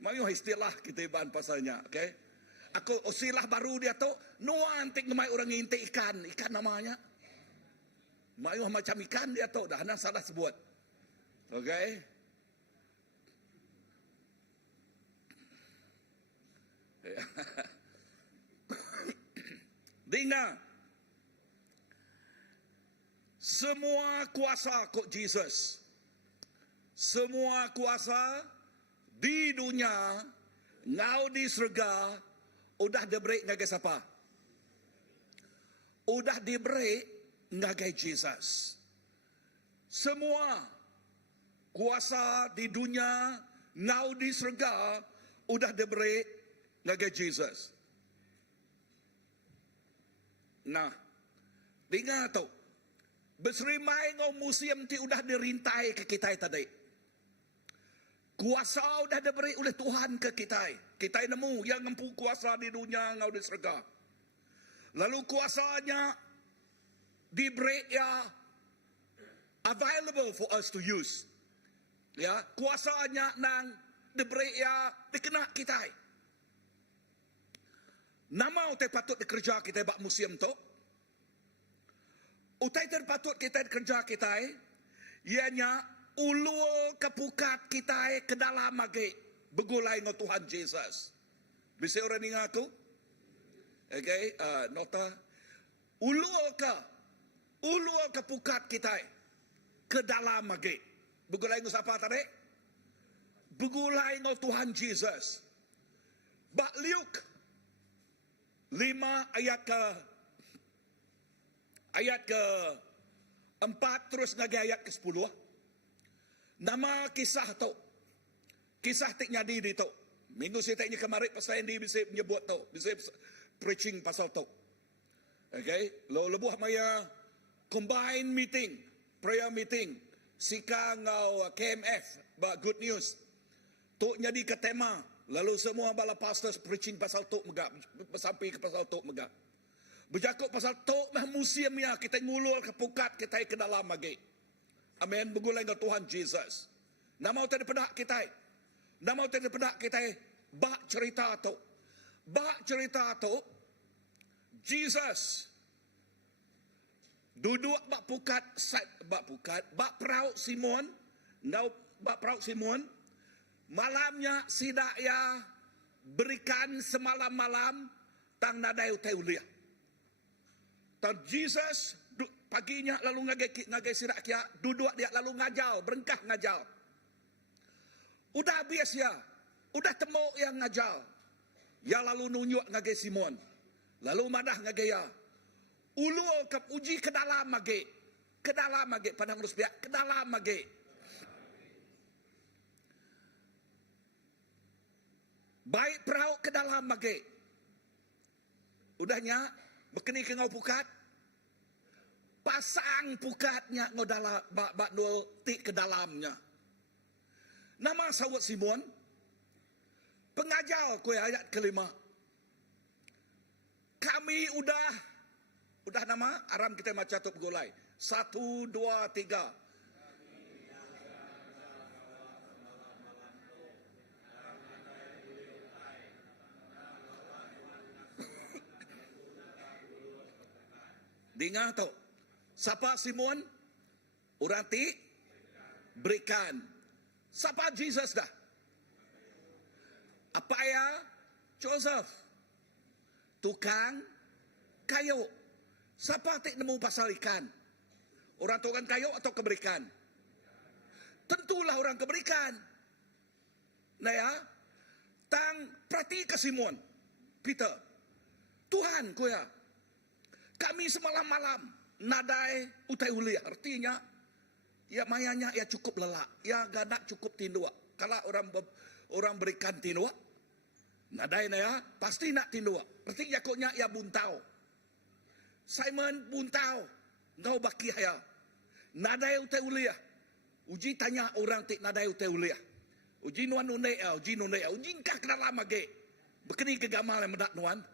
Mayu istilah kita bahan pasalnya. Okey. Aku istilah baru dia tu. Nuan tinggi orang ngintik ikan. Ikan namanya. Mayu macam ikan dia tu. Dah nak salah sebut. Okay. Dengar. Semua kuasa kok Jesus. Semua kuasa di dunia, ngau di surga, udah diberi ngagai siapa? Udah diberi ngagai Jesus. Semua kuasa di dunia, ngau di surga, udah diberi ngagai Jesus. Nah, dengar tu. Berserimai ngau museum ti udah dirintai ke kita tadi. Kuasa udah diberi oleh Tuhan ke kita. Kita nemu yang mampu kuasa di dunia, ngau di surga. Lalu kuasanya diberi ya available for us to use. Ya, kuasanya nang diberi ya dikena kita. Nama utai patut dikerja kita bak museum tu. Utai terpatut kita kerja kita. Ianya ulul kepukat kita ke dalam lagi begulai dengan Tuhan Jesus. Bisa orang ingat aku? Okay, nota. Ulul kepukat kita ke dalam lagi. Begulai dengan siapa tadi? Begulai dengan Tuhan Jesus. Bak Luke 5 ayat ke 4 terus lagi ayat ke 10. Nama kisah tu. Kisah tik nyadi di tu. Minggu saya teknya kemarin pasal yang dia bisa menyebut tu. Bisa preaching pasal tu. Okay. Lo lebuh maya combined meeting. Prayer meeting. Sika ngau KMF ba good news. Tu nyadi ke tema Lalu semua bala pastor preaching pasal tok megak. Sampai ke pasal tok megak. Berjakut pasal tok mah museumnya. Kita ngulur ke pukat. Kita ke dalam lagi. Amin. Bergulai dengan Tuhan Jesus. Nama kita pedak kita. Nama kita pedak kita. Bak cerita tok. Bak cerita tok. Jesus. Duduk bak pukat. Bak perauk Simon. Ngau bak perauk Simon. Malamnya sidak ya berikan semalam-malam tang nadai uteulia. Tang Jesus paginya lalu ngagai sidak kia duduk dia lalu ngajal berengkah ngajal. Udah bias ya. Udah temu yang ngajal. Ya lalu nunjuk ngagai Simon. Lalu madah ngagai ya. Ulu ke uji ke dalam mage. Ke dalam mage padang urus biak ke dalam mage. Baik perauk ke dalam mage. Udahnya berkeni ke ngau pukat. Pasang pukatnya ngau dalam bak nul tik ke dalamnya. Nama sawat Simon. Pengajar kue ayat kelima. Kami udah nama aram kita macam tu begulai. 1, 2, 3. Dengar tu. Siapa Simon? Orang ti berikan. Siapa Jesus dah? Apa ya? Joseph. Tukang kayu. Siapa ti nemu pasal ikan? Orang tukang kayu atau keberikan? Tentulah orang keberikan. Nah ya. Tang perhati ke Simon. Peter. Tuhan ku ya. Kami semalam-malam nadai utai uli. Artinya, ya mayanya ya cukup lelak. Ya gadak cukup tindua. Kalau orang berikan tindua, nadai na ya, pasti nak tindua. Berarti yakutnya ya buntau. Simon buntau. Ngau baki ya. Nadai utai uli ya. Uji tanya orang tik nadai utai uli ya. Uji nuan nune ya, uji nune ya. Uji ngkak dalam lagi. Bekeni kegamal yang medak nuan.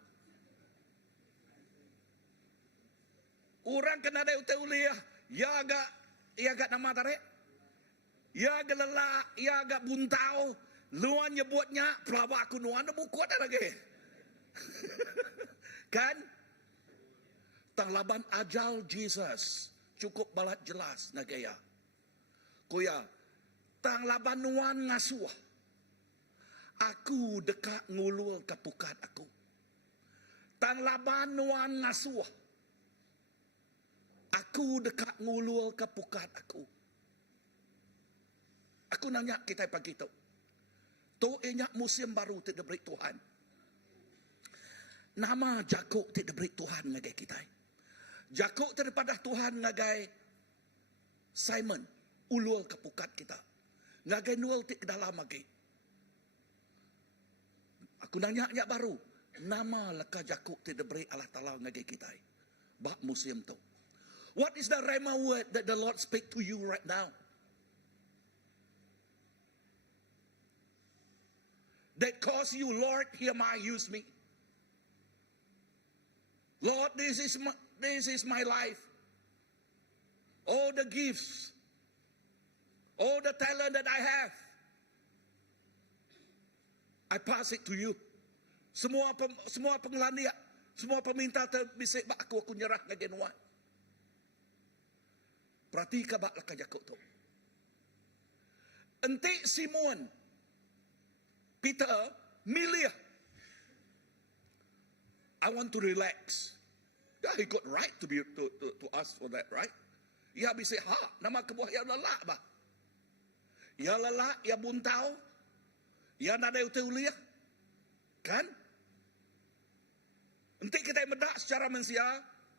Orang kena ada utai ya agak nama tarik. Ya agak lelak, ya agak buntau. Luan nyebutnya, pelawak aku nuan, ada buku ada lagi. Kan? Tang laban ajal Jesus. Cukup balat jelas nagaya. Kuya, tang laban nuan ngasuh. Aku dekat ngulul kapukat aku. Tang laban nuan ngasuh. Aku dekat ngulul ke pukat aku. Aku nanya kita pagi tu. Tu inyak musim baru tidak beri Tuhan. Nama Jakub tidak beri Tuhan ngagai kita. Jakub daripada Tuhan ngagai Simon. Ulul ke pukat kita. Ngagai nul tik dalam lagi. Aku nanya baru. Nama leka Jakub tidak beri Allah Ta'ala ngagai kita. Bak musim tu. What is the Rhema word that the Lord speak to you right now? That calls you, Lord, here my use me. Lord, this is my life. All the gifts, all the talent that I have, I pass it to you. Semua pengelania, semua peminta terbisik bak aku nyerah ngagen wan. Perhati ka bak laka Jakub tu. Entik Simon, Peter, milih. I want to relax. Yeah, he got right to ask for that, right? Ya bisa nama kebuah ya lelak bah. Ya lelak, ya buntau. Ya nadai uteulia. Kan? Entik kita medak secara manusia,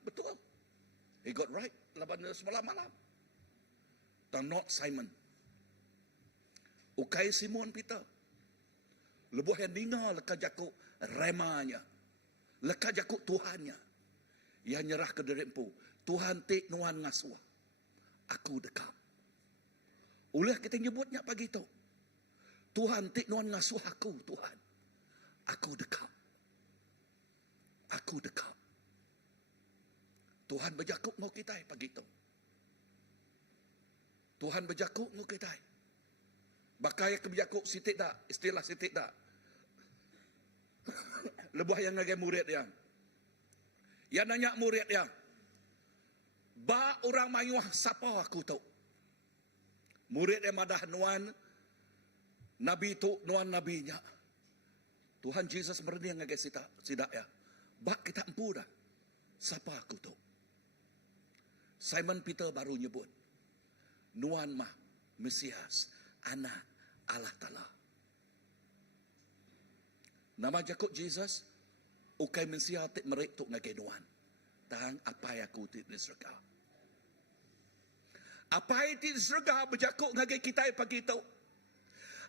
betul. He got right. Laban semalam-malam. Dan not Simon. Ukai Simon Peter. Lebuh yang dengar leka Jakub remanya. Leka Jakub Tuhannya. Ia nyerah ke derempu. Tuhan tik nuan ngasuh. Aku dekat. Ulah kita nyebutnya pagi tu. Tuhan tik nuan ngasuh aku, Tuhan. Aku dekat. Aku dekat. Tuhan berjakuk ngau kita pagi tu. Tuhan berjakuk ngau kita. Bakai ke berjakuk sitik tak? Istilah sitik tak? Lebuh yang ngagai murid yang. Yang nanya murid yang. Ba orang mayuah siapa aku tahu. Murid yang madah nuan. Nabi tu nuan nabinya. Tuhan Yesus merenia ngagai sidak ya. Ba kita empu dah. Siapa aku tahu. Simon Peter baru nyebut. Nuan mah Mesias. Anak Allah Ta'ala. Nama Jakub Jesus. Ukai Mesias tik merik tuk ngagai nuan. Tang apa yang aku tik di surga. Apa yang di surga berjakuk ngagai kita pagi tu.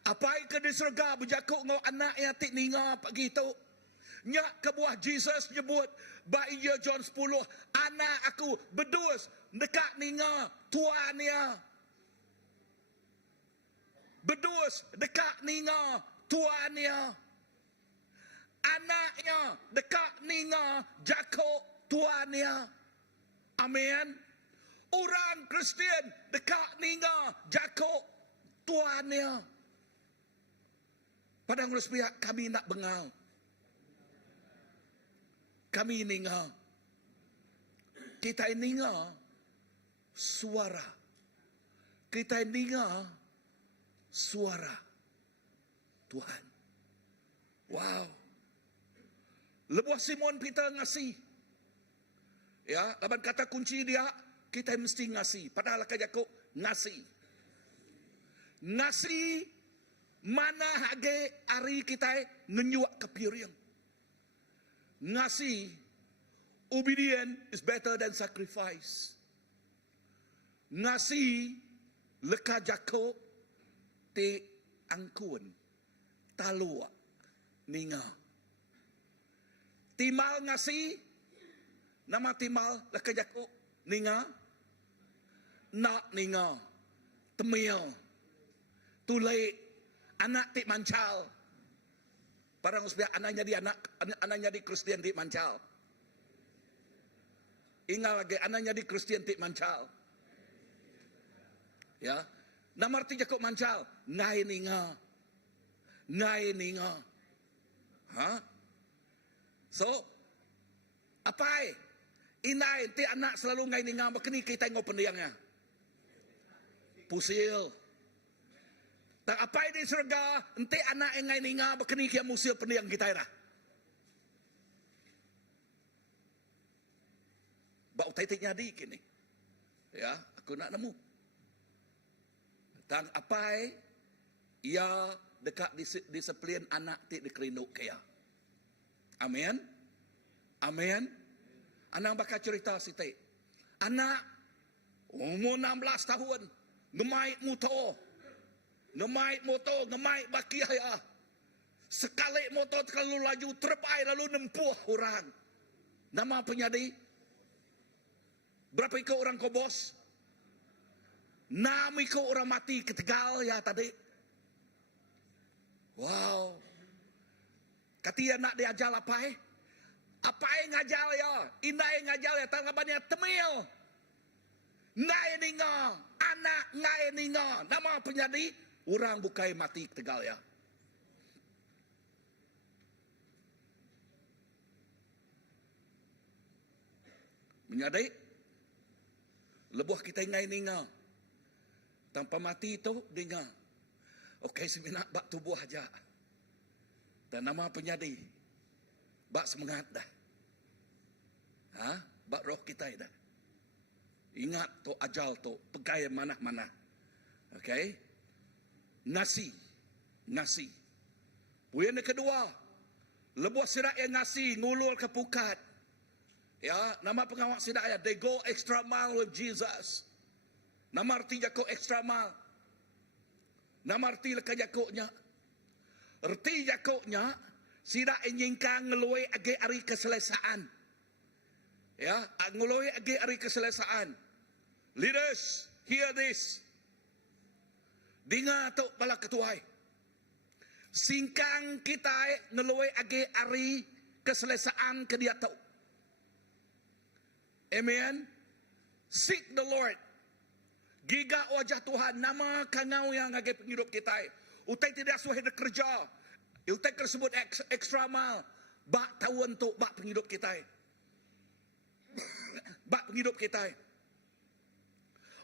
Apa yang ke di surga berjakuk ngau anak yang tik ninga pagi tu. Nyak ke buah Jesus nyebut. Baik ya John 10. Anak aku berdus dekat ninga tuannya. Berdus dekat ninga tuannya. Anaknya dekat ninga Jakub tuannya. Amin. Orang Kristian dekat ninga Jakub tuannya. Padang Ruspiak kami nak bengal. Kami ninga. Kita ninga suara. Kita ninga suara Tuhan. Wow. Lebuh Simon Peter ngasih. Ya, laban kata kunci dia, kita mesti ngasih. Padahal Jakub ngasih. Ngasih mana hage ari kita ngenyuak kepiring. Ngasih, obedient is better than sacrifice. Ngasih, leka Jakub, ti angkun, talua, ninga. Timal ngasih, nama timal, leka Jakub, ninga. Nak ninga, temil, tulai, anak ti mancal. Parang usbia anaknya di anaknya di Kristian ti mancal. Ingat lagi anaknya di Kristian ti mancal. Ya, nama arti Jakub mancal, ngai ninga. Ngai ninga. Ha? So, apa inai ti anak selalu ngai ninga makni kita ngau pendiangnya. Pusil. Tak apa di surga, ente anak yang ngai ninga makni kia musil pendiang kita ira. Bau titiknya di kini. Ya, aku nak nemu. Tang apa ia dekat di sepelian anak ti dikerinduk kaya. Amin. Amin. Anak bakal cerita siti. Anak umur 16 tahun ngemait motor. Ngemait motor, ngemait baki ayah. Sekali motor terlalu laju terpai lalu nempuh orang. Nama penyadi? Berapa ikut orang kau bos? 6 ikut orang mati ke Tegal ya tadi. Wow. Katia nak diajar apa Apa yang ngajar ya? Indah yang ngajar ya. Tanggapannya temil. Ngai ninga. Anak ngai ninga. Nama penyadi? Orang bukai mati ke Tegal ya. Menyadai? Lebuh kita ngai ninga. Tanpa mati itu dengar. Okey seminat bak tubuh aja. Dan nama penyadi. Bak semangat dah. Ha? Bak roh kita dah. Ingat tu ajal tu. Pegai mana-mana. Okey. Nasi. Nasi. Puyan yang kedua. Lebuh sidak yang nasi. Ngulur ke pukat. Ya. Nama pengawak sidak ya. They go extra mile with Jesus. Nama arti Jakub extra mile. Nama arti leka Jakubnya. Arti Jakubnya. Sidak ingingkang ngelui agi ari keselesaan. Ya. Ngelui agi ari keselesaan. Leaders, hear this. Dengar tu bala ketuai. Singkang kita ngeluai age ari keselesaan ke dia tahu. Amen. Seek the Lord. Giga wajah Tuhan. Nama kangau yang age penghidup kita. Utai tidak suai kerja. Utai tersebut extra mal. Bak tahu untuk bak penghidup kita. Bak penghidup kita.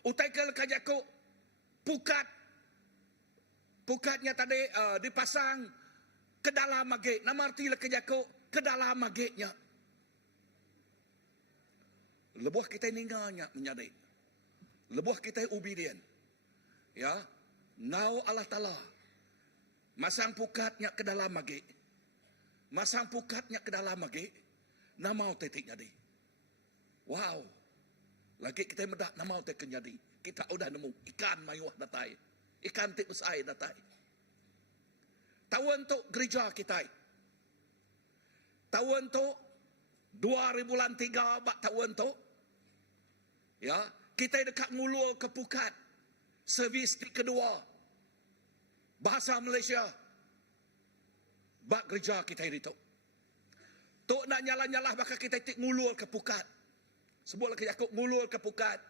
Utai kalau kajaku pukatnya tadi dipasang ke dalam magik. Nama arti kajaku ke dalam magiknya. Lebuh kita ningganya menyadari. Lebuh kita obedient. Ya, ngau Allah Ta'ala. Masang pukatnya ke dalam magik. Masang pukatnya ke dalam magik. Nama tetiknya di. Wow. Lagi kita medak nama tetiknya di. Kita udah nemu ikan mayuah datai. Ikan tip besar datai. Tahu untuk gereja kita. Tahu untuk 2003 bak tahu untuk. Ya, kita dekat ngulur ke Pukat. Servis kedua. Bahasa Malaysia. Bak gereja kita itu. Tok nak nyalah-nyalah bakal kita ngulur ke Pukat. Sebut lagi aku ngulur ke Pukat.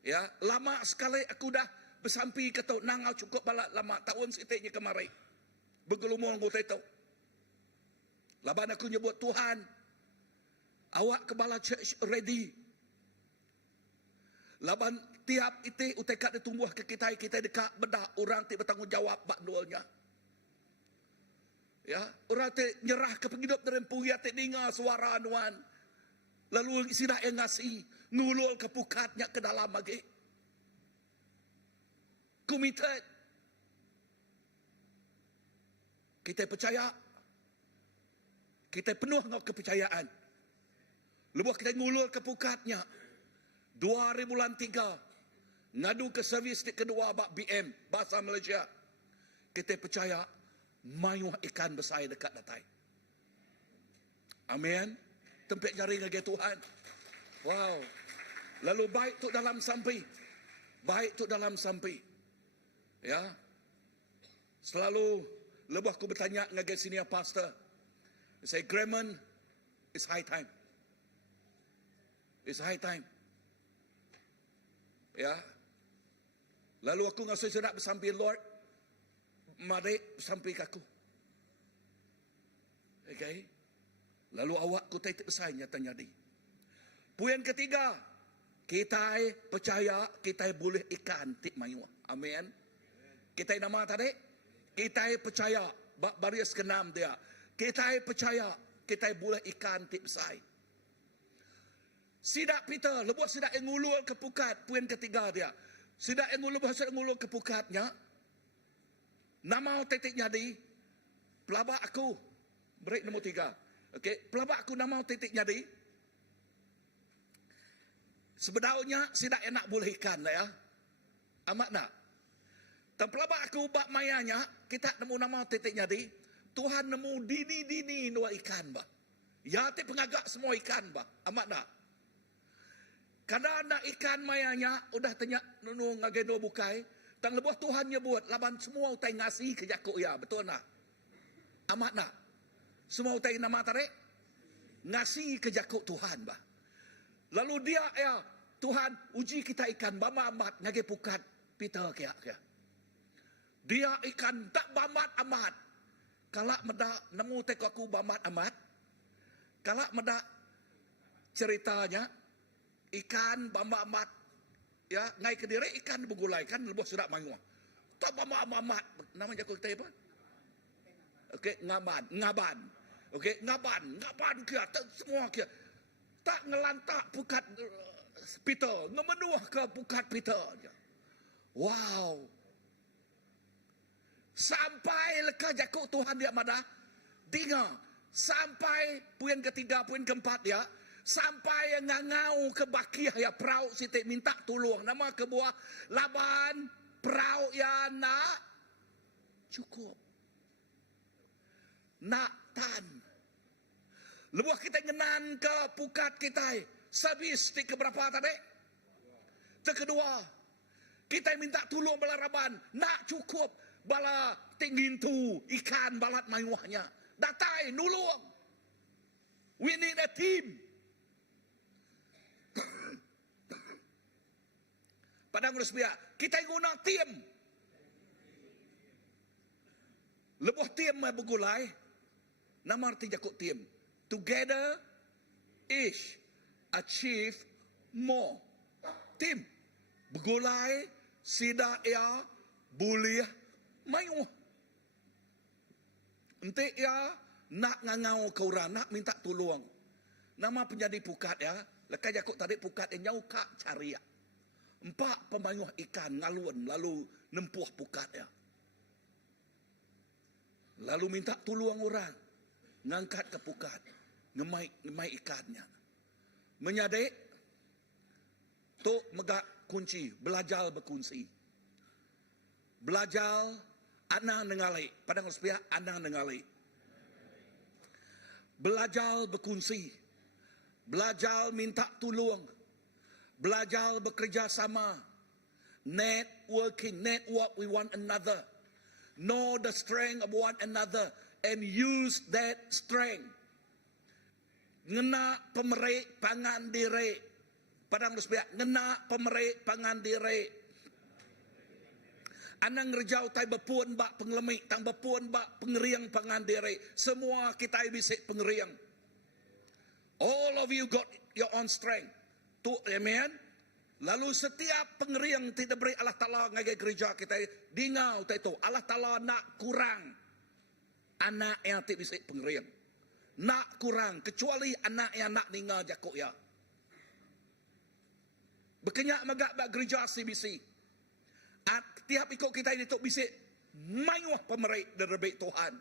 Ya, lama sekali aku dah bersampi ke Tok Nangau cukup balak lama tahun sitiknya kemarin. Bergelumur ngota itu. Laban aku nyebut Tuhan. Awak kebala church ready. Laban tiap itu utekat ditumbuh ke kita dekat bedah orang ti bertanggungjawab bak dualnya. Ya, orang ti nyerah ke penghidup dari puya ti dengar suara anuan. Lalu sidak yang ngasih ngulul ke pukatnya ke dalam lagi. Committed. Kita percaya. Kita penuh dengan kepercayaan. Lepas kita ngulul ke pukatnya. 2003 ngadu ke servis kedua bak BM bahasa Malaysia. Kita percaya mayuh ikan besar dekat datai. Amin. Tempat jari ngagi Tuhan. Wow. Lalu baik tu dalam sampai. Baik tu dalam sampai. Ya. Selalu lepas aku bertanya ngagi senior pastor. Saya Gremon, it's high time. It's high time. Ya. Lalu aku ngasih sedap bersampai Lord. Mari sampai aku. Okay. Lalu awak ku tak besarnya tanya di. Poin ketiga. Kita percaya kita boleh ikan tik mayuah. Amin. Kita nama tadi. Kita percaya. Baris ke-6 dia. Kita percaya. Kita boleh ikan tik besar. Sidak Peter, lebuh sidak yang ngulur ke Pukat, poin ketiga dia. Sidak yang ngulur ke Pukatnya, nama titiknya di, pelabak aku, break nombor 3. Okay, pelabak aku nama titiknya di, sebenarnya sidak enak boleh ikan lah ya. Amat nak. Dan pelabak aku, bak mayanya, kita nemu nama titiknya di, Tuhan nemu dini dua ikan bah. Ya, ti pengagak semua ikan bah. Amat nak. Karena nak ikan mayanya udah tanya nunu ngageno bukai, tang lebuh Tuhan nyebut laban semua utai ngasih ke Yakub ya, betul nak? Amat nak. Semua utai nama tarik ngasih ke Yakub Tuhan bah. Lalu dia ya Tuhan uji kita ikan bama amat ngage pukat Peter kia. Dia ikan tak bamat amat. Kalak meda nemu teko aku bamat amat. Kalak meda ceritanya ikan bamba amat ya ngai ke diri ikan bergulai kan lebih sedap mangua tak bamba amat nama jago kita apa okey ngaban okey ngaban kia semua kia tak ngelantak pukat Peter ngemenuah ke pukat Peter. Wow, sampai leka jago Tuhan dia mana dengar sampai poin ketiga poin keempat ya. Sampai ngangau ke bakiah ya perahu sitik minta tolong. Nama kebuah laban perahu ya nak cukup. Nak tan. Lebuh kita ngenan ke pukat kita. Servis di keberapa tadi? Kedua. Kita minta tolong belaraban. Nak cukup. bala tingin tu ikan balat mayuahnya. Datai nulung. We need a team. Padang Rusbia, kita guna tim. Lebuh tim bergulai, nama arti jakut tim. Together is achieve more. Tim bergulai, sida ya, boleh mayu. Ente ya nak ngangau kau orang, nak minta tolong. Nama penjadi pukat ya, lekas jakut tadi pukat yang nyau kak cari ya. 4 pemayuh ikan ngalun lalu nempuh pukat ya. Lalu minta tolong orang ngangkat ke pukat, ngemai ikannya. Menyadik tu megak kunci, belajar berkunci. Belajar anang nengalai, padang Rusbia anang nengalai. Belajar berkunci. Belajar minta tolong. Belajar bekerja sama. Network with one another. Know the strength of one another and use that strength. Ngena pemerik pangan diri. Padang Rusbia, ngena pemerik pangan diri. Anang rejau tai berpuan bak penglemik, tang berpuan bak pengeriang pangan diri. Semua kita bisik pengeriang. All of you got your own strength. Tu, amen. Lalu setiap pengeriang tidak beri Allah Ta'ala ngagai gereja kita, dingau itu Allah Ta'ala nak kurang anak yang tidak bisa pengeriang. Nak kurang, kecuali anak yang nak ningal jakuk ya. Berkenyak megak bak gereja CBC. Tiap ikut kita ini tu bisa mayuah pemerik dan rebik Tuhan.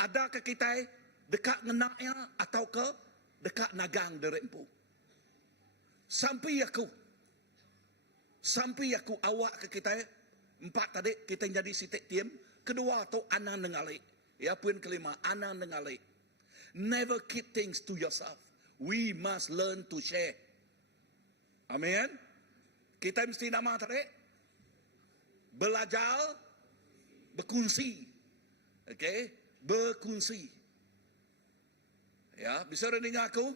Adakah kita dekat ngenaknya atau ke dekat nagang derempu? Sampai aku awak ke kita 4 tadi kita jadi sitik tim. Kedua tu anang nengalai. Ya poin kelima anang nengalai. Never keep things to yourself. We must learn to share. Amen. Kita mesti nama tadi belajar berkongsi. Okay, berkongsi. Ya, bisa dengar aku?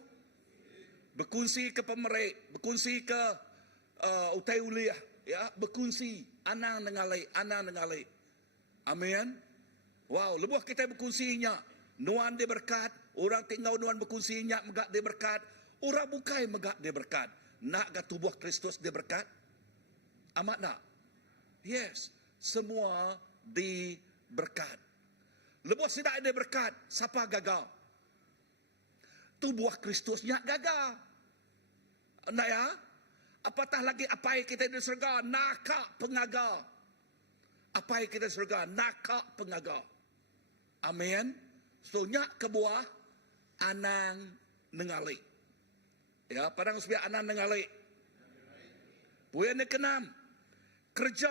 Berkongsi ke pemerik, berkongsi ke utai uliah, ya, berkongsi anang nengalai. Amin. Wow, lebuh kita berkongsinya. Nuan dia berkat, orang tinggal nuan berkongsinya megak dia berkat, orang bukai megak dia berkat. Nak ke tubuh Kristus dia berkat? Amat nak? Yes, semua diberkat. Lebuh tidak ada berkat, siapa gagal? Tubuh Kristusnya gagal. Nak ya? Apatah lagi apa yang kita di surga? Nakak pengagal. Apa yang kita di surga? Nakak pengagal. Amin. So nyak kebuah anang nengali. Ya, padang sebiak anang nengali. Poin yang keenam. Kerja.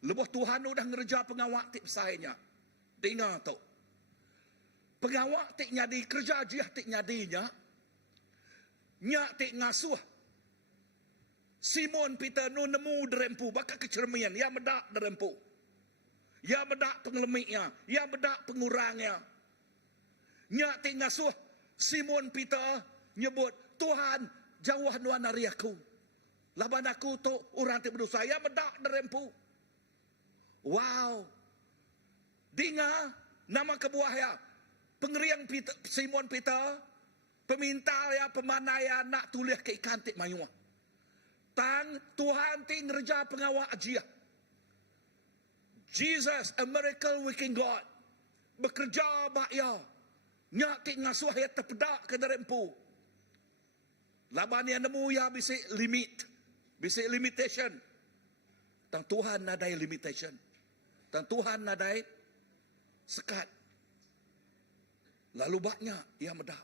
Lebuh Tuhan udah ngerja pengawak tip sayanya. Dengar tu. Pengawak tik nyadi kerja jiah tik nyadinya. Nyak tik ngasuh. Simon Peter nu nemu derempu bakal kecermian ya medak derempu. Ya medak pengelemiknya, ya medak pengurangnya. Nyak tik ngasuh Simon Peter nyebut, Tuhan jauh nuan dari aku. Laban aku tu orang tik berdosa ya medak derempu. Wow. Dengar nama kebuahnya. Pengeriang Peter, Simon Peter, peminta ya pemanaya nak tulis ke ikan tik mayuah. Tang Tuhan ting ngerja pengawak ajiah. Jesus, a miracle working God. Bekerja bakya. Nyak tik ngasuh ya terpedak ke derempu. Laban yang nemu ya bisik limit. Bisik limitation. Tang Tuhan nadai limitation. Tang Tuhan nadai sekat. Lalu baknya ia medak.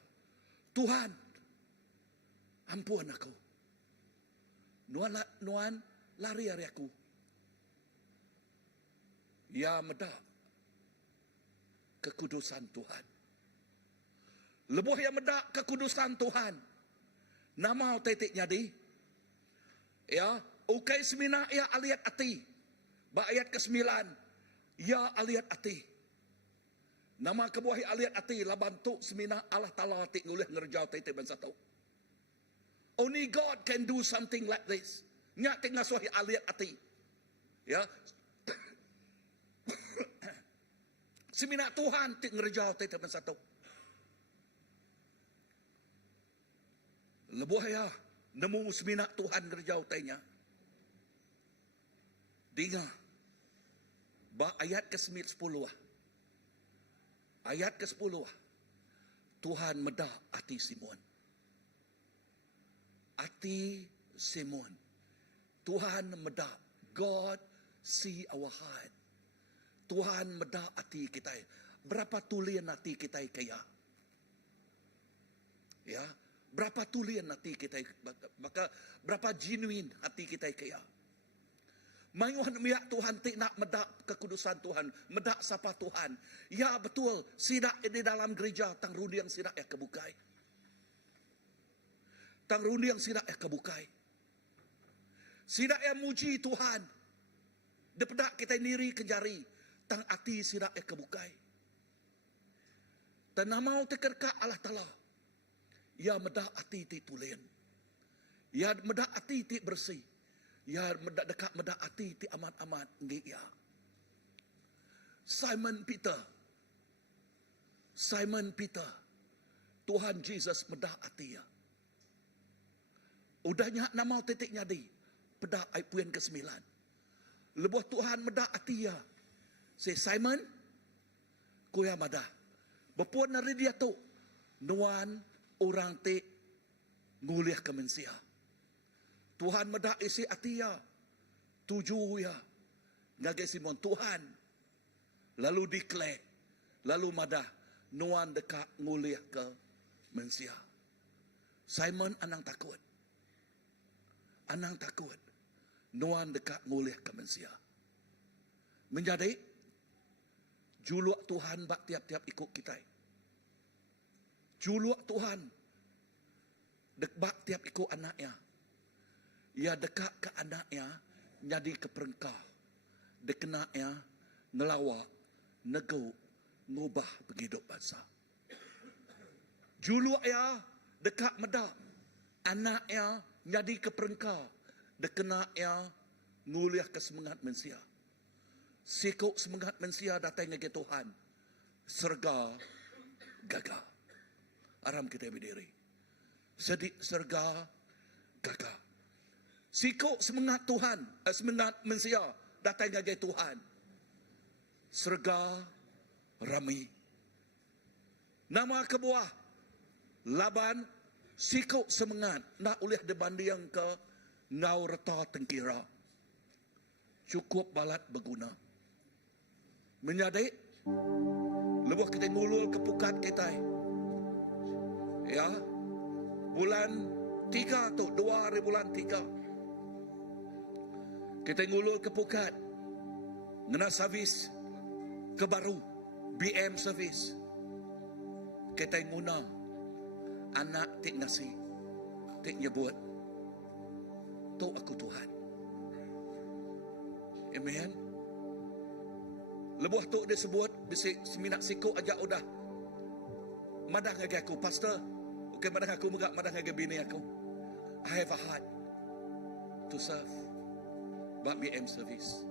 Tuhan, ampun aku. Nuan lari dari aku. Ya medak kekudusan Tuhan. Lebuh yang medak kekudusan Tuhan. Nama titik nyadi. Ya, ukai semina ya aliat ati. Ba ayat ke-9. Ya aliat ati. Nama kebuahi aliat ati labantu semina Allah Ta'ala ati ngulih ngerjau tete ban satu. Only God can do something like this. Nyak tengah suahi aliat ati. Ya. Semina Tuhan tik ngerjau tete ban satu. Lebuh ya. Nemu semina Tuhan ngerjau tanya. Dengar. Ba ayat ke-10. Ayat ke-10. Tuhan medah hati Simon. Hati Simon. Tuhan medah. God see our heart. Tuhan medah hati kita. Berapa tulian hati kita kaya? Ya, berapa tulian hati kita? Maka berapa genuine hati kita kaya? Mayuhan miyak Tuhan tik nak medak kekudusan Tuhan, medak sapa Tuhan. Ya betul, sidak di dalam gereja tang rundiang sidak ya kebukai. Tang rundiang sidak ya kebukai. Sidak ya muji Tuhan. Depedak kita niri kejari tang ati sidak ya kebukai. Tanamau tekerka Allah Ta'ala. Ya medak ati ti tulen. Ya medak ati ti bersih. Ya dekat medak hati ti amat-amat ngi ya. Simon Peter. Tuhan Jesus medak hati ya. Udahnya nama titiknya di pedak ayat puan ke-9. Lebuh Tuhan medak hati ya. Si Simon kuya madah. Bepuan nari dia tu nuan orang ti nguliah ke mensia. Tuhan medak isi hati ya. Tuju ya. Ngagai Simon Tuhan. Lalu declare. Lalu madah. Nuan dekat nguliah ke mensia. Simon anang takut. Anang takut. Nuan dekat nguliah ke mensia. Menjadi. Juluak Tuhan bak tiap-tiap ikut kita. Juluak Tuhan. Bak tiap ikut anaknya. Ya dekat ke anaknya, jadi ke perengkah. Dekenaknya, ngelawak, nego, ngubah penghidup bangsa. Juluak ya, dekat medak. Anaknya, jadi ke perengkah. Dekenaknya, nguliah ke semangat mensia. Sikuk semangat mensia datangnya ke Tuhan. Serga, gagah. Aram kita berdiri. Sedik serga, gagah. Sikuk semangat Tuhan, semangat mensia datang dari Tuhan. Serga rami. Nama kebuah Laban sikuk semangat nak ulih dibanding ke ngau reta tengkira. Cukup balat berguna. Menjadi lebuh kita ngulul ke pukat kita. Ya. Bulan 3 tu 2 bulan 3. Kita ngulul ke pukat. Ngena servis ke baru. BM servis. Kita nguna. Anak tik nasi. Tik nyebut. Tu aku Tuhan. Amen. Lebuh tu dia sebut. Bisik seminak sikuk aja udah. Madah ngagi aku. Pastor. Okay, madah aku megak. Madah ngagi bini aku. I have a heart to serve. Bak BM service.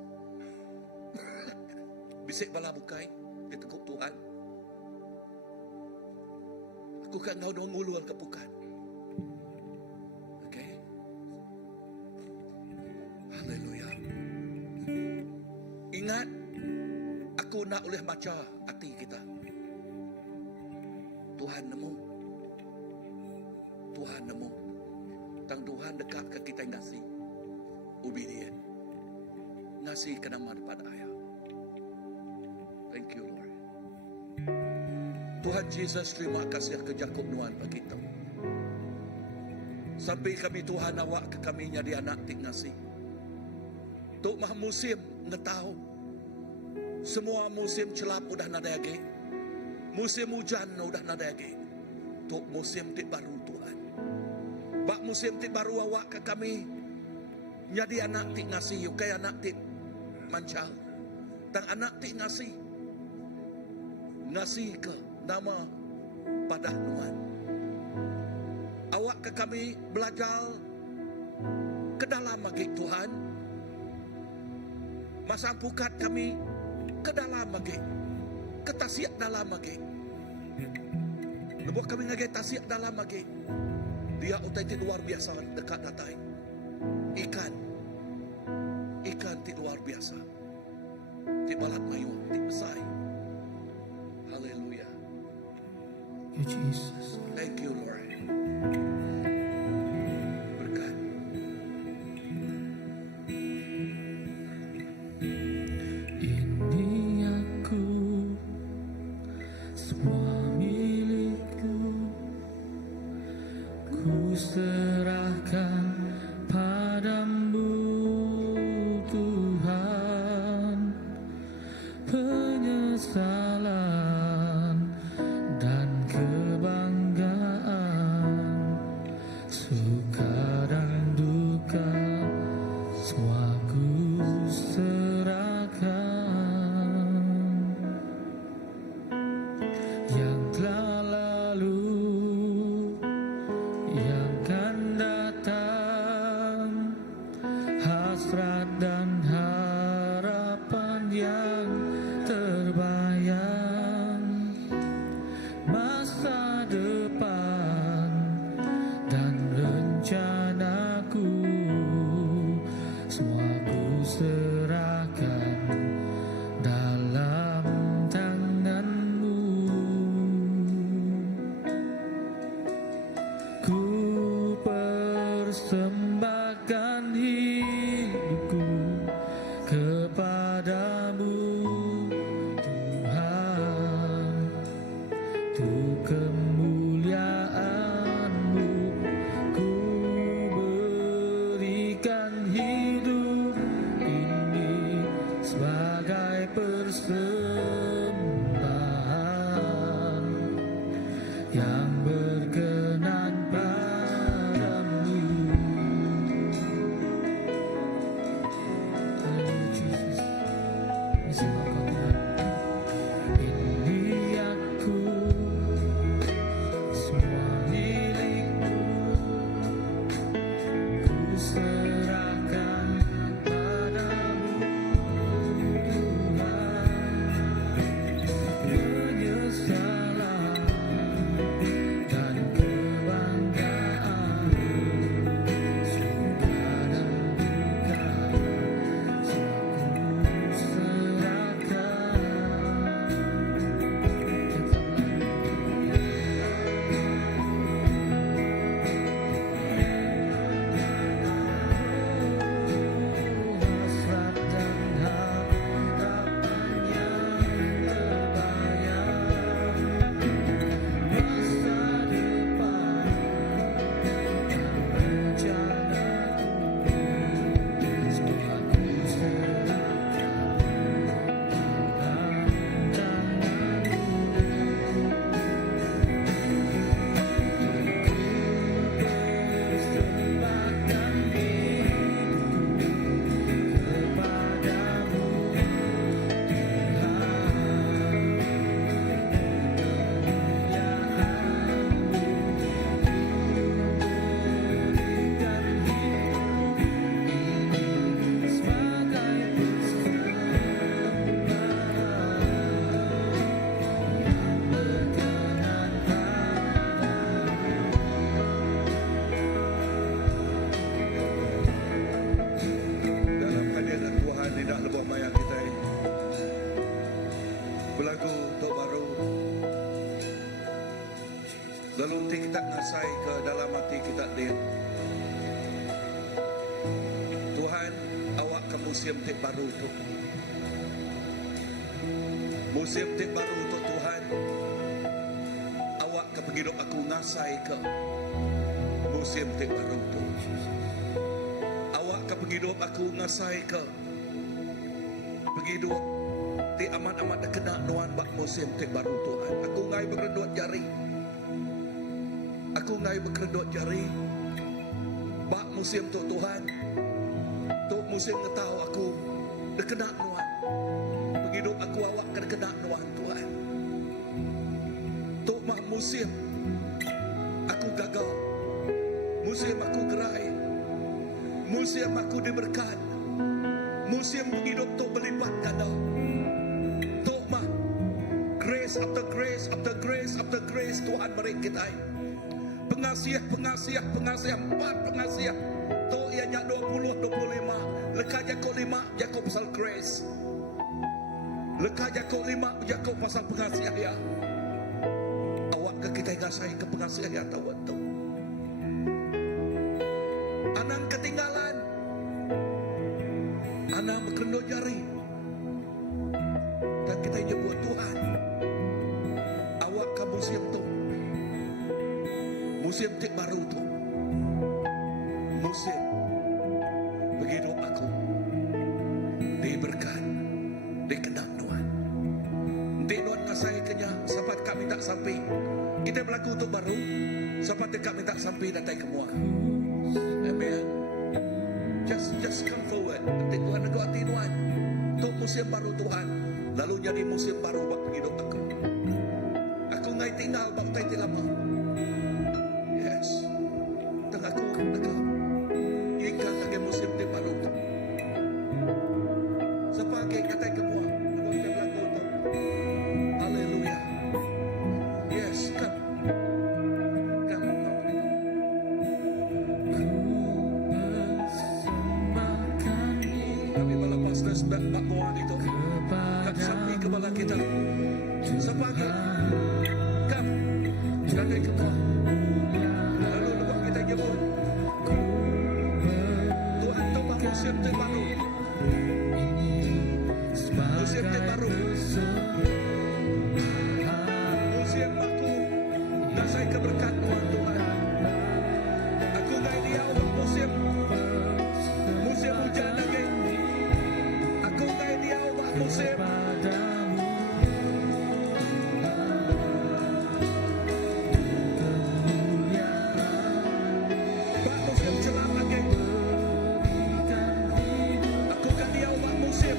Bisik bala bukai. Dia teguk Tuhan. Aku kan kau dong ngulul ke pukat. Okay. Haleluya. Ingat. Aku nak oleh baca hati kita. Tuhan nemu. Tuhan nemu. Tang Tuhan dekat ke kita ngasih. Obedient. Ngasih ke nama daripada ayah. Thank you Lord. Tuhan Yesus terima kasih ke Jakob nuan bagi kita. Sampai kami Tuhan awak ke kami jadi anak tik ngasih. Tuk mah musim ngetau. Semua musim celap udah nadagi. Musim hujan udah nadagi. Tuk musim tik baru Tuhan. Bak musim tik baru awak ke kami. Jadi anak tik ngasih, kaya anak tik mancal. tang anak ti ngasi ke nama padah nuan. Awak ke kami belajar ke dalam lagi Tuhan. Masa pukat kami ke dalam lagi. Ketasiak dalam lagi. Lebuh kami ngagi tasiak dalam lagi. Dia otentik luar biasa dekat datai. Ikan ti luar biasa. Ti balat mayu, ti besai. Haleluya. Thank you, Jesus. Thank you, Lord. Berkat. Ini aku, semua milikku, ku serahkan padamu Tuhan. Penyesalan dan kebanggaan, suka dan duka, semua ku serahkan. Yang telah lalu, yang akan datang, hasrat dan harapan yang terbayang, masa depan dan rencanaku, semua ku serahkan dalam tanganmu. Ku persembahkan hidupku kepadamu Tuhan, untuk kemuliaan-Mu. Ku berikan hidup ini sebagai persembahan yang berkenan padamu. Haleluya, Jesus. Ini sembah Kau Tuhan. Ini aku, semua milikmu, ku serahkan padamu Tuhan. Penyesalan dan kebanggaan, suka dan duka, semua ku serahkan. Hasrat dan harapan yang terbayang, masa depan dan rencanaku, semua ku serahkan dalam tanganmu. Persembahkan hidupku kepadamu Dalam hadirat Tuhan tidak lebih mayang kita. Belagu untuk baru. Lalu kita ngasai ke dalam hati kita dia. Tuhan, awak ke museum tik baru tu. Museum tik baru tu Tuhan. Awak ke penghidup aku ngasai ke museum tik baru tu. Awak ke penghidup aku ngasai ke penghidup ti amat-amat dah kena nuan bak musim ti baru Tuhan. Aku ngai berkedut jari. Aku ngai berkedut jari. Bak musim tu Tuhan. Tu musim ngetau aku dah kena nuan. musim aku gagal, musim aku gerai, musim aku diberkat, musim hidup tu berlipat ganda. Tok mah grace after grace after grace after grace Tuhan beri kita. Pengasih, empat pengasih. Tok ianya 20, 25. Leka Yakub 5, Yakub pasal grace. Leka Yakub 5, Yakub pasal pengasih ya. Awak ke kita ngasai ke pengasih ya tahu tu. Anang ketinggalan. Anang berkendut jari. Dan kita nyebut Tuhan. Awak ke musim tu. Musim tik baru tu. Musim begitu aku diberkat, dikenal Tuhan. Nanti Tuhan kasih kenya, sampai kami tak sampai. Kita berlaku untuk baru, sampai kami tak sampai datang semua. Amen. Just come forward. Nanti Tuhan negak hati Tuhan. Untuk musim baru Tuhan, lalu jadi musim baru buat hidup aku. Aku ngai tinggal waktu itu lama. Yes. Tengah aku dekat. Ikan lagi musim di baru. Sebagai kata semua, kita berlaku untuk. Haleluya. Yes, come. Come. Kami melepas dan Pak Muan itu. Kami sampai kepala kita. Sebagai come. Kata semua. Lalu lepas kita nyebut. Tuhan tolong musim terbaru. Musim terbaru. Musim aku nasai keberkat Tuhan. Aku ngai dia ubah musim. Musim hujan lagi. Aku ngai dia ubah musim. Bak musim celah lagi. Aku kan dia ubah musim.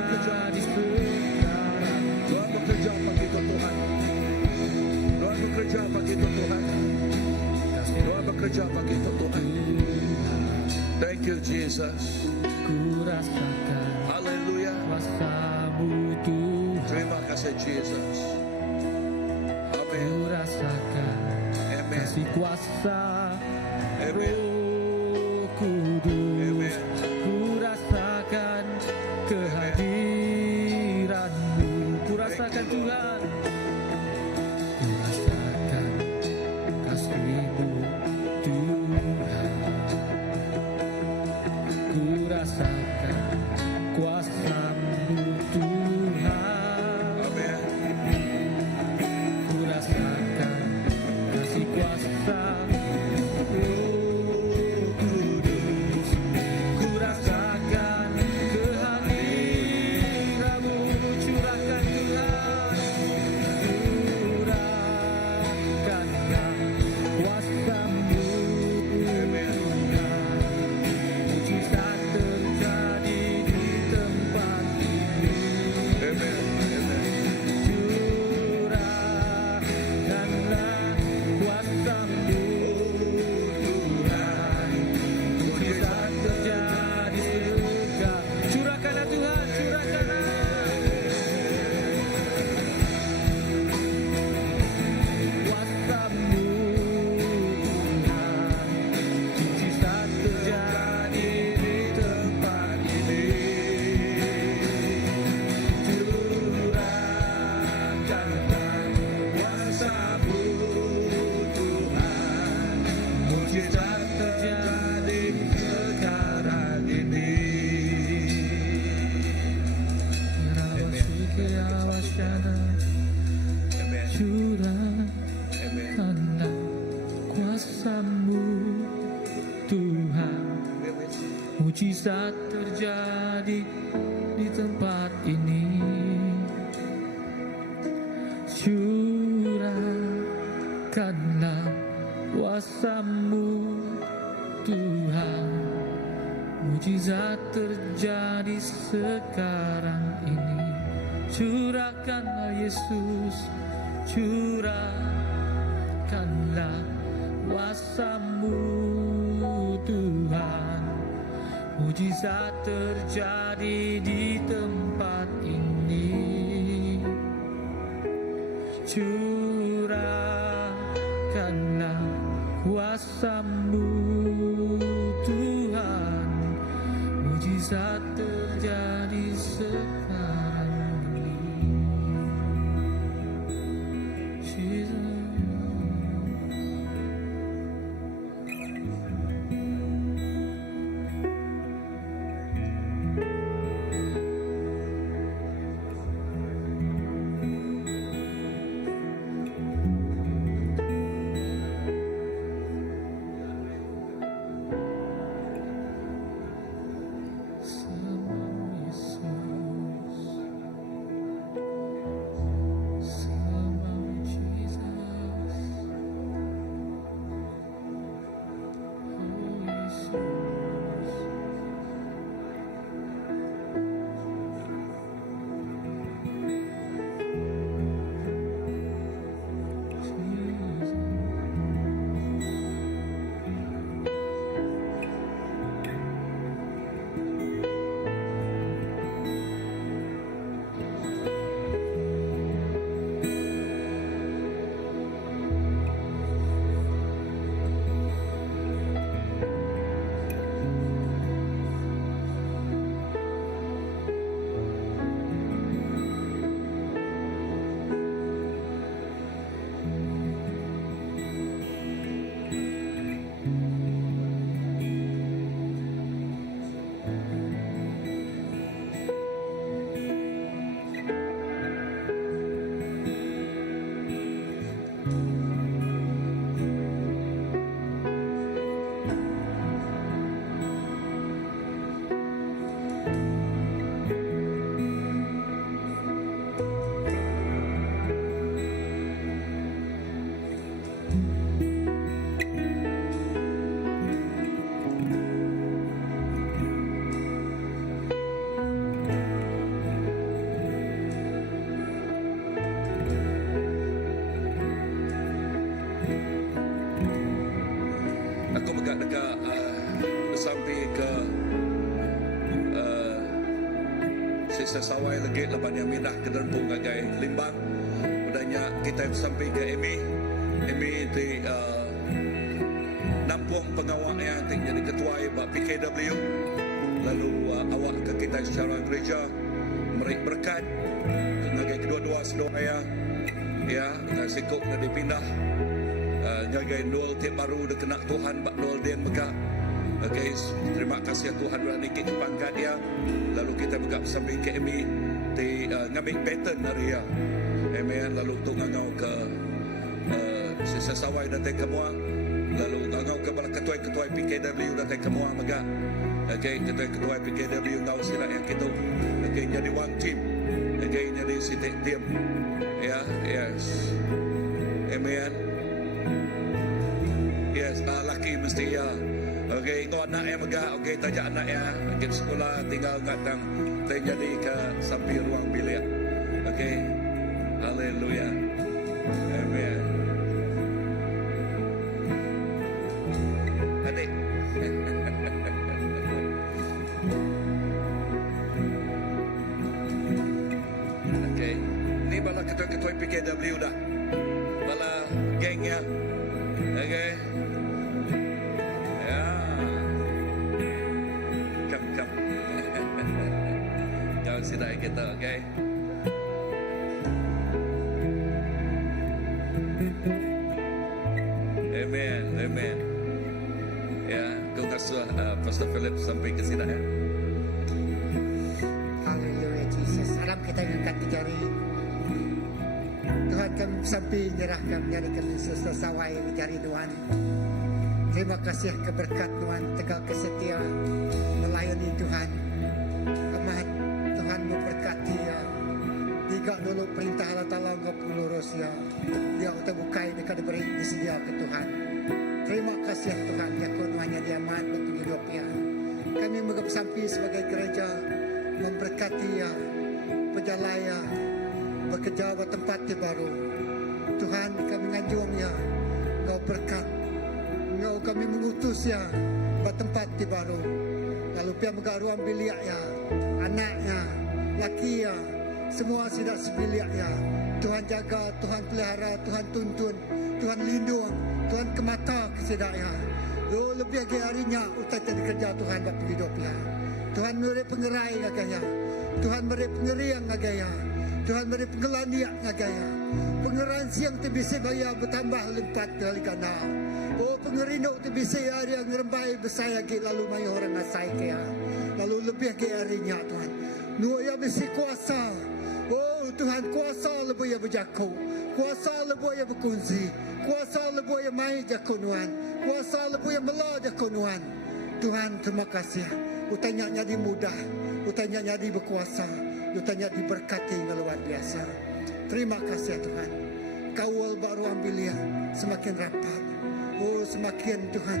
terjadi sekarang. Tuhan bekerja bagi itu Tuhan. Tuhan bekerja bagi itu Tuhan. Tuhan bekerja bagi itu Tuhan. Thank you Jesus. Ku rasakan Haleluya. kuasa-Mu Tuhan. Terima kasih Jesus. Amin. Ku rasakan Amin. kasih kuasa Amin. Roh Kudus. Amin. Ku rasakan kehadiran-Mu. Ku rasakan Tuhan. Ku rasakan kasih-Mu Tuhan. Ku rasakan kuasa-Mu Tuhan. Amin. Ku rasakan kasih kuasa Roh Kudus. Ku rasakan kehadiran-Mu. Curahkan Tuhan. Curahkanlah kuasa-Mu Tuhan. Mujizat terjadi di tempat ini. Amin. Amin. Curahkanlah kuasa-Mu Tuhan. Mujizat terjadi sekarang. Curahkanlah Tuhan, curahkanlah. Kuasa-Mu Tuhan. Mujizat terjadi di tempat ini. Curahkanlah kuasa-Mu Tuhan. Mujizat terjadi sekarang ini. Amin. Curahkanlah kuasa-Mu Tuhan. Mujizat terjadi di tempat ini. Curahkanlah kuasa-Mu Tuhan. Mujizat terjadi sekarang ini. Curahkanlah Yesus. Curahkanlah kuasa-Mu Tuhan. Mujizat terjadi di tempat ini. Curahkanlah kuasa-Mu Tuhan. Mujizat terjadi sekarang ini. Jesus. Sama Yesus. sisa sawai lagi leban yang minah ke dalam ngagai limbang. Udahnya kita sampai ke Emi di nampung pengawal yang jadi ketua PKW. Lalu awak ke kita secara gereja merik berkat ngagai kedua-dua saudara ya sikuk na dipindah ngagai nol tiap baru dah kena Tuhan bak nol dia mega. Okay, terima kasih Tuhan berani kita pangkat dia. Lalu kita bergab sampai ke Emi di ngambil pattern hari ya. Amen. Lalu tu ngau ke sisa sawai datang ke mua. Lalu ngau ke bala ketua PKW datang ke mua mega. Okay, ketua PKW ngau sila yang kita. Okay, jadi one team. Okay, jadi sitik team. Ya, yes. Amen. Yes, laki mesti ya. Okey, kau anak yang megah, okey, tajak anak ya, pergi sekolah, tinggal kadang terjadi ke sampai ruang bilik. Okey, haleluya, amen. Adik, okey, ni bala ketua-ketua PKW dah, bala gengnya, okey. Sidai kita, okay? Amen, amen. Ya, kau kasih Pastor Philip sampai ke sini ya. Haleluya Jesus. Salam kita angkat jari. Tuhan kami sampai menyerahkan jari kami sesawai jari Tuhan. Terima kasih keberkat Tuhan, tegal kesetia melayani Tuhan. Aman. Tuhan memberkati ya. Jika dulu perintah Allah Ta'ala enggak lurus ya. Dia kita bukai dekat diberi disedia ke Tuhan. Terima kasih Tuhan ya kunuannya diamat untuk hidup ya. Kami menggap sampai sebagai gereja memberkati ya. Pejalaya bekerja buat tempat yang baru. Tuhan kami ngajung ya. Engkau berkat. Engkau kami mengutus ya buat tempat yang baru. Lalu pihak megak ruang bilik ya. Anaknya, laki ya, semua tidak sebilik ya. Tuhan jaga, Tuhan pelihara, Tuhan tuntun, Tuhan lindung, Tuhan kemata kesedak ya. Oh, lebih lagi harinya utak jadi kerja Tuhan bapa hidup ya. Tuhan beri pengerai ngagaya, Tuhan beri pengeriang ngagaya, Tuhan beri pengelaniak ngagaya. Pengeran siang tu bisa bayar bertambah lipat kali ganda. Oh, pengerinduk tu bisa hari yang rembai besar lagi lalu mai orang asai kaya. Lalu lebih ke harinya Tuhan. Nu ya mesti kuasa. Oh Tuhan kuasa lebih ya berjaku. Kuasa lebih ya berkunci. Kuasa lebih ya mai jaku Tuhan. Kuasa lebih ya mela jaku Tuhan. Tuhan terima kasih. Utanya jadi mudah. Utanya jadi berkuasa. Utanya diberkati yang luar biasa. Terima kasih Tuhan. Kawal baru ambil ya semakin rapat. Oh semakin Tuhan.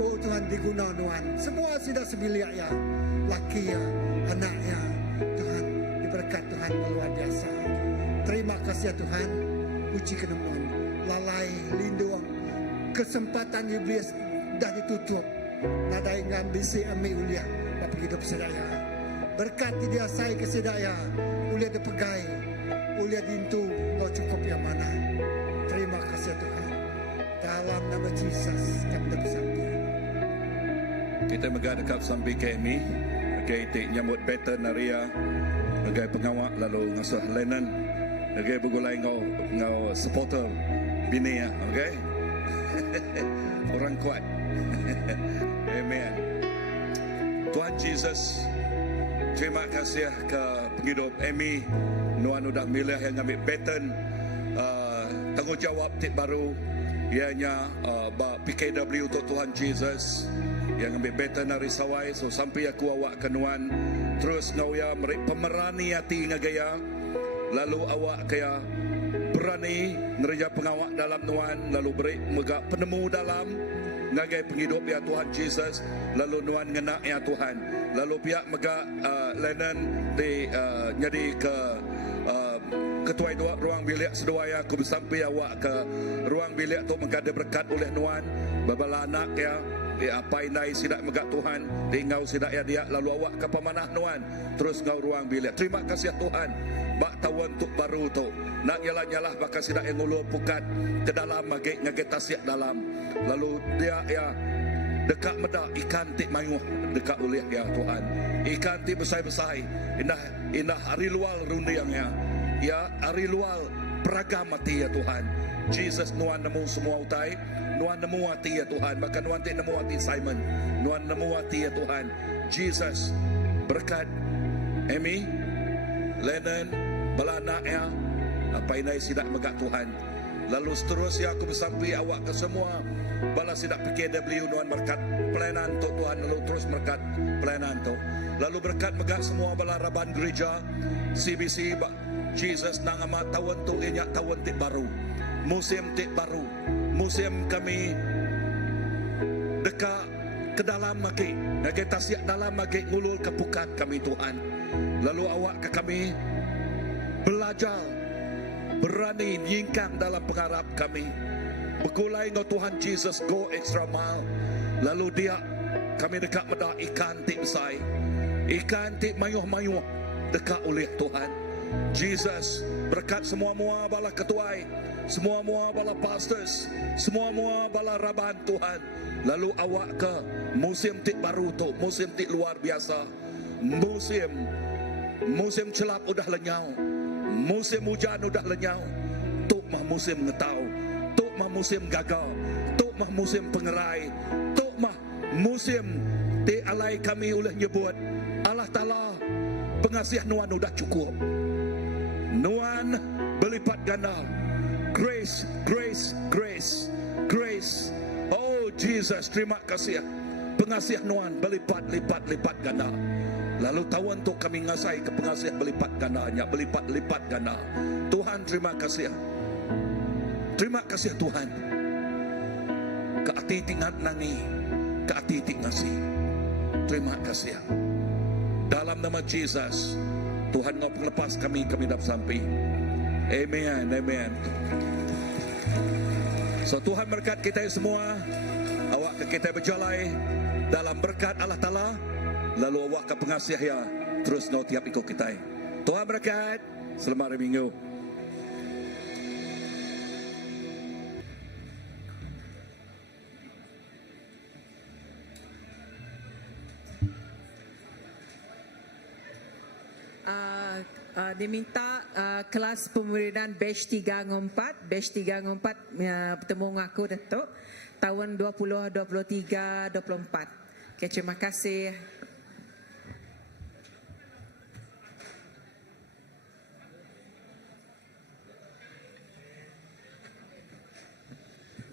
Oh Tuhan diguna Tuhan. Semua sudah sebilik ya. Laki ya, anak ya. Tuhan diberkat Tuhan luar biasa. Terima kasih Tuhan. Puji kenemuan. Lalai lindung. Kesempatan iblis dah ditutup. Nada yang ngambil si ambil uliah. Bapa hidup sedaya. Berkati dia saya kesedaya. Uliah dipegai. Uliah dintu. Kau cukup yang mana. Terima kasih Tuhan. Dalam nama Yesus kami bersama. Kita megah dekat sampai KMI. Okay, tik nyambut pattern Naria. Okay, pengawak lalu ngasuh Lennon. Okay, begulai ngau supporter bini ya. Okay. Orang kuat. Amen. Tuhan Yesus, terima kasih ke penghidup Emi. Nuan udah milih yang ambil pattern tanggungjawab tik baru. Ianya PKW untuk Tuhan Yesus yang ambil beta nari sawai. So sampai aku awak kenuan terus ngau ya pemerani hati ngagaya. Lalu awak kaya berani ngerja pengawak dalam nuan. Lalu beri megak penemu dalam ngagai penghidup ya Tuhan Yesus. Lalu nuan ngena ya Tuhan. Lalu pihak megak Lennon di jadi ke ketua ruang bilik seduaya aku sampai awak ke ruang bilik tu mengada berkat oleh nuan babala anak ya apa inai sidak megak Tuhan, di ngau sidak ya dia lalu awak ke pemanah nuan, terus ngau ruang bilik. Terima kasih Tuhan, bak tawan tuk baru tu. Nak nyalah-nyalah bakal sidak yang ngulu pukat ke dalam magik ngagit tasiak dalam. Lalu dia ya dekat meda ikan tik mayuh dekat uliah ya Tuhan. Ikan tik besai-besai, indah hari luar rundiangnya. Ya hari luar peragam mati ya Tuhan. Jesus nuan nemu semua utai, nuan nemu hati ya Tuhan. Bahkan nuan tik nemu hati Simon, nuan nemu hati ya Tuhan. Jesus berkat Amy, Lennon, balanak ya, apa inai sidak megak Tuhan. Lalu seterusnya aku bersampai awak ke semua bala sidak PKW nuan berkat pelayanan tu Tuhan. Lalu terus berkat pelayanan tu. Lalu berkat megak semua bala raban gereja CBC Jesus nang amat tawan tu inyak tawan tik baru. Musim tik baru. Musim kami dekat ke dalam magik. Kita siap dalam magik ngulul ke pukat kami Tuhan. Lalu awak ke kami belajar berani nyingkang dalam pengharap kami. Berkulai ngau Tuhan Jesus go extra mile. Lalu dia kami dekat meda ikan tik besai. Ikan tik mayuh-mayuh dekat oleh Tuhan. Jesus berkat semua-mua bala ketuai, semua-mua bala pastors, semua-mua bala raban Tuhan. Lalu awak ke musim tik baru tu, musim tik luar biasa. Musim celap udah lenyau. Musim hujan udah lenyau. Tuk mah musim ngetau. Tuk mah musim gagal. Tuk mah musim pengerai. Tuk mah musim ti alai kami oleh nyebut Allah Ta'ala pengasih nuan udah cukup. Nuan berlipat ganda. Grace, grace, grace, grace. Oh Jesus, terima kasih. Pengasih nuan berlipat-lipat ganda. Lalu tawan tu kami ngasai ke pengasih berlipat gandanya, berlipat-lipat ganda. Tuhan terima kasih. Terima kasih Tuhan. Ke ati tingat nangi, ke ati tingasi. Terima kasih. Dalam nama Jesus, Tuhan ngau pelepas kami dapat sampai. Amen, amen. So Tuhan berkat kita semua. Awak ke kita berjalai dalam berkat Allah Ta'ala. Lalu awak ke pengasih ya, terus ngau tiap ikut kita. Tuhan berkat. Selamat hari Minggu. Diminta kelas pemuridan batch 3-4 bertemu dengan aku Datuk tahun 2023-24. Okay, terima kasih.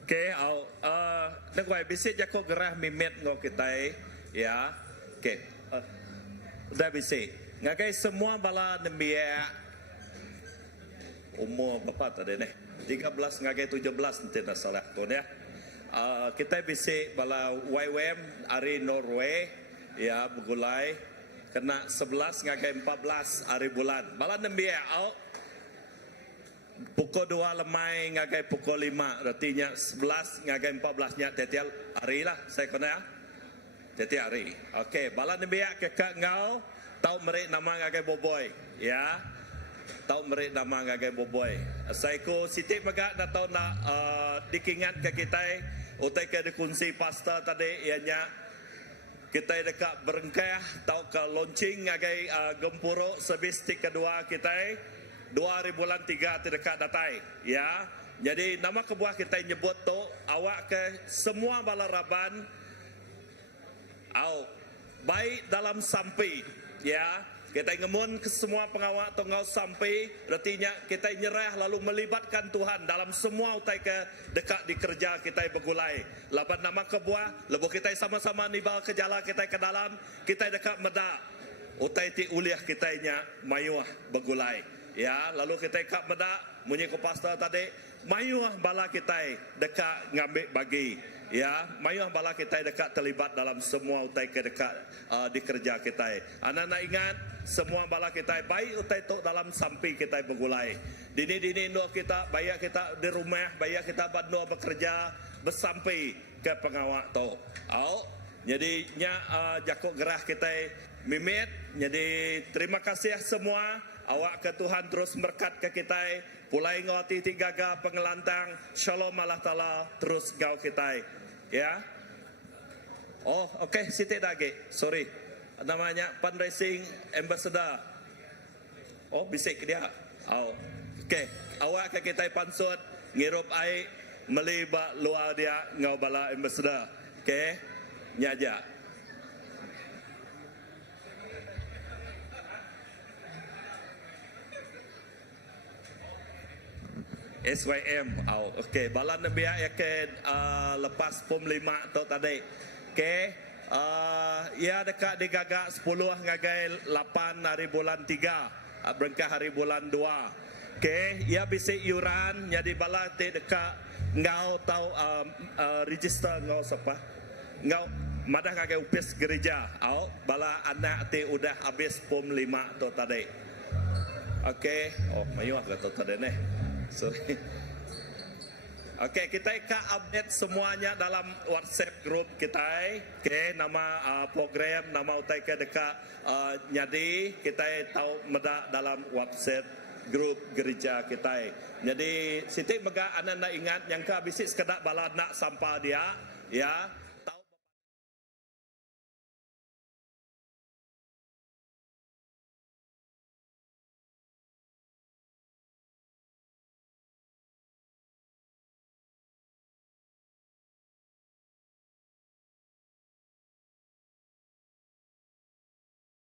Okay, nang wai bisik jako gerah mimet ngau kita ya. Okay, dah bisik. Ngagai semua bala nembia umur berapa tadi ni? 13 ngagai 17 nanti dah salah tu ya. Kita bisik bala YWM hari Norway ya bergulai kena 11 ngagai 14 hari bulan. Bala nembia pukul 2 lemai ngagai pukul 5 artinya 11 ngagai 14 nya tetiap hari lah saya kena ya. Tetiap hari. Okey, bala nembia kekak ngau tahu merek nama ngagai boboy ya. Tahu merek nama ngagai boboy. Saya ko sitik megak dah tahu nak dikingat ke kita utai ke dikunci pasta tadi ianya kita dekat berengkah tahu ke launching ngagai gempuruk sebistik kedua kita 2000 bulan 3 terdekat datai ya. Jadi nama kebuah kita nyebut tu awak ke semua bala raban baik dalam sampai ya, kita ngemun ke semua pengawal tunggal sampai artinya kita nyerah lalu melibatkan Tuhan dalam semua utai ke dekat di kerja kita bergulai. Laban nama kebuah, lebu kita sama-sama nibal ke jalan kita ke dalam, kita dekat meda. Utai ti uliah kita nya mayuah bergulai. Ya, lalu kita dekat meda, munyi ko pastor tadi, mayuah bala kita dekat ngambil bagi. Ya, mayuh bala kita dekat terlibat dalam semua utai ke dekat di kerja kita. Anak-anak ingat semua bala kita baik utai tok dalam sampai kita bergulai. Dini no kita bayar kita di rumah, bayar kita bantu bekerja, bersampai ke pengawak tu. Jadi nya jakuk gerah kita mimit. Jadi terima kasih semua. Awak ke Tuhan terus berkat ke kita. Pulai ngoti tigaga pengelantang. Shalom Allah Ta'ala terus gau kita. Ya. Oh, okey, Siti lagi. Sorry. Namanya Fundraising Ambassador. Oh, bisik dia. Okey. Awak ke kita pansut ngirup air melibat luar dia ngau bala Ambassador. Okey. Nyaja. SYM. Okey, bala nebia ya ke lepas POM 5 tu tadi. Okey. Ya dekat digagak 10 ngagai 8 hari bulan 3. Berengkah hari bulan 2. Okey, ya bisik yuran jadi bala te dekat ngau tahu register ngau siapa? Ngau madah ngagai upis gereja. Bala anak te udah habis POM 5 tu tadi. Okey. Oh, mayu kata tadi ni. Sorry. Okey, kita akan update semuanya dalam WhatsApp group kita. Okey, nama program, nama utai ke dekat nyadi kita tahu medak dalam WhatsApp group gereja kita. Jadi, Siti mega anda nak ingat yang ke bisik sekedar bala nak sampah dia, ya.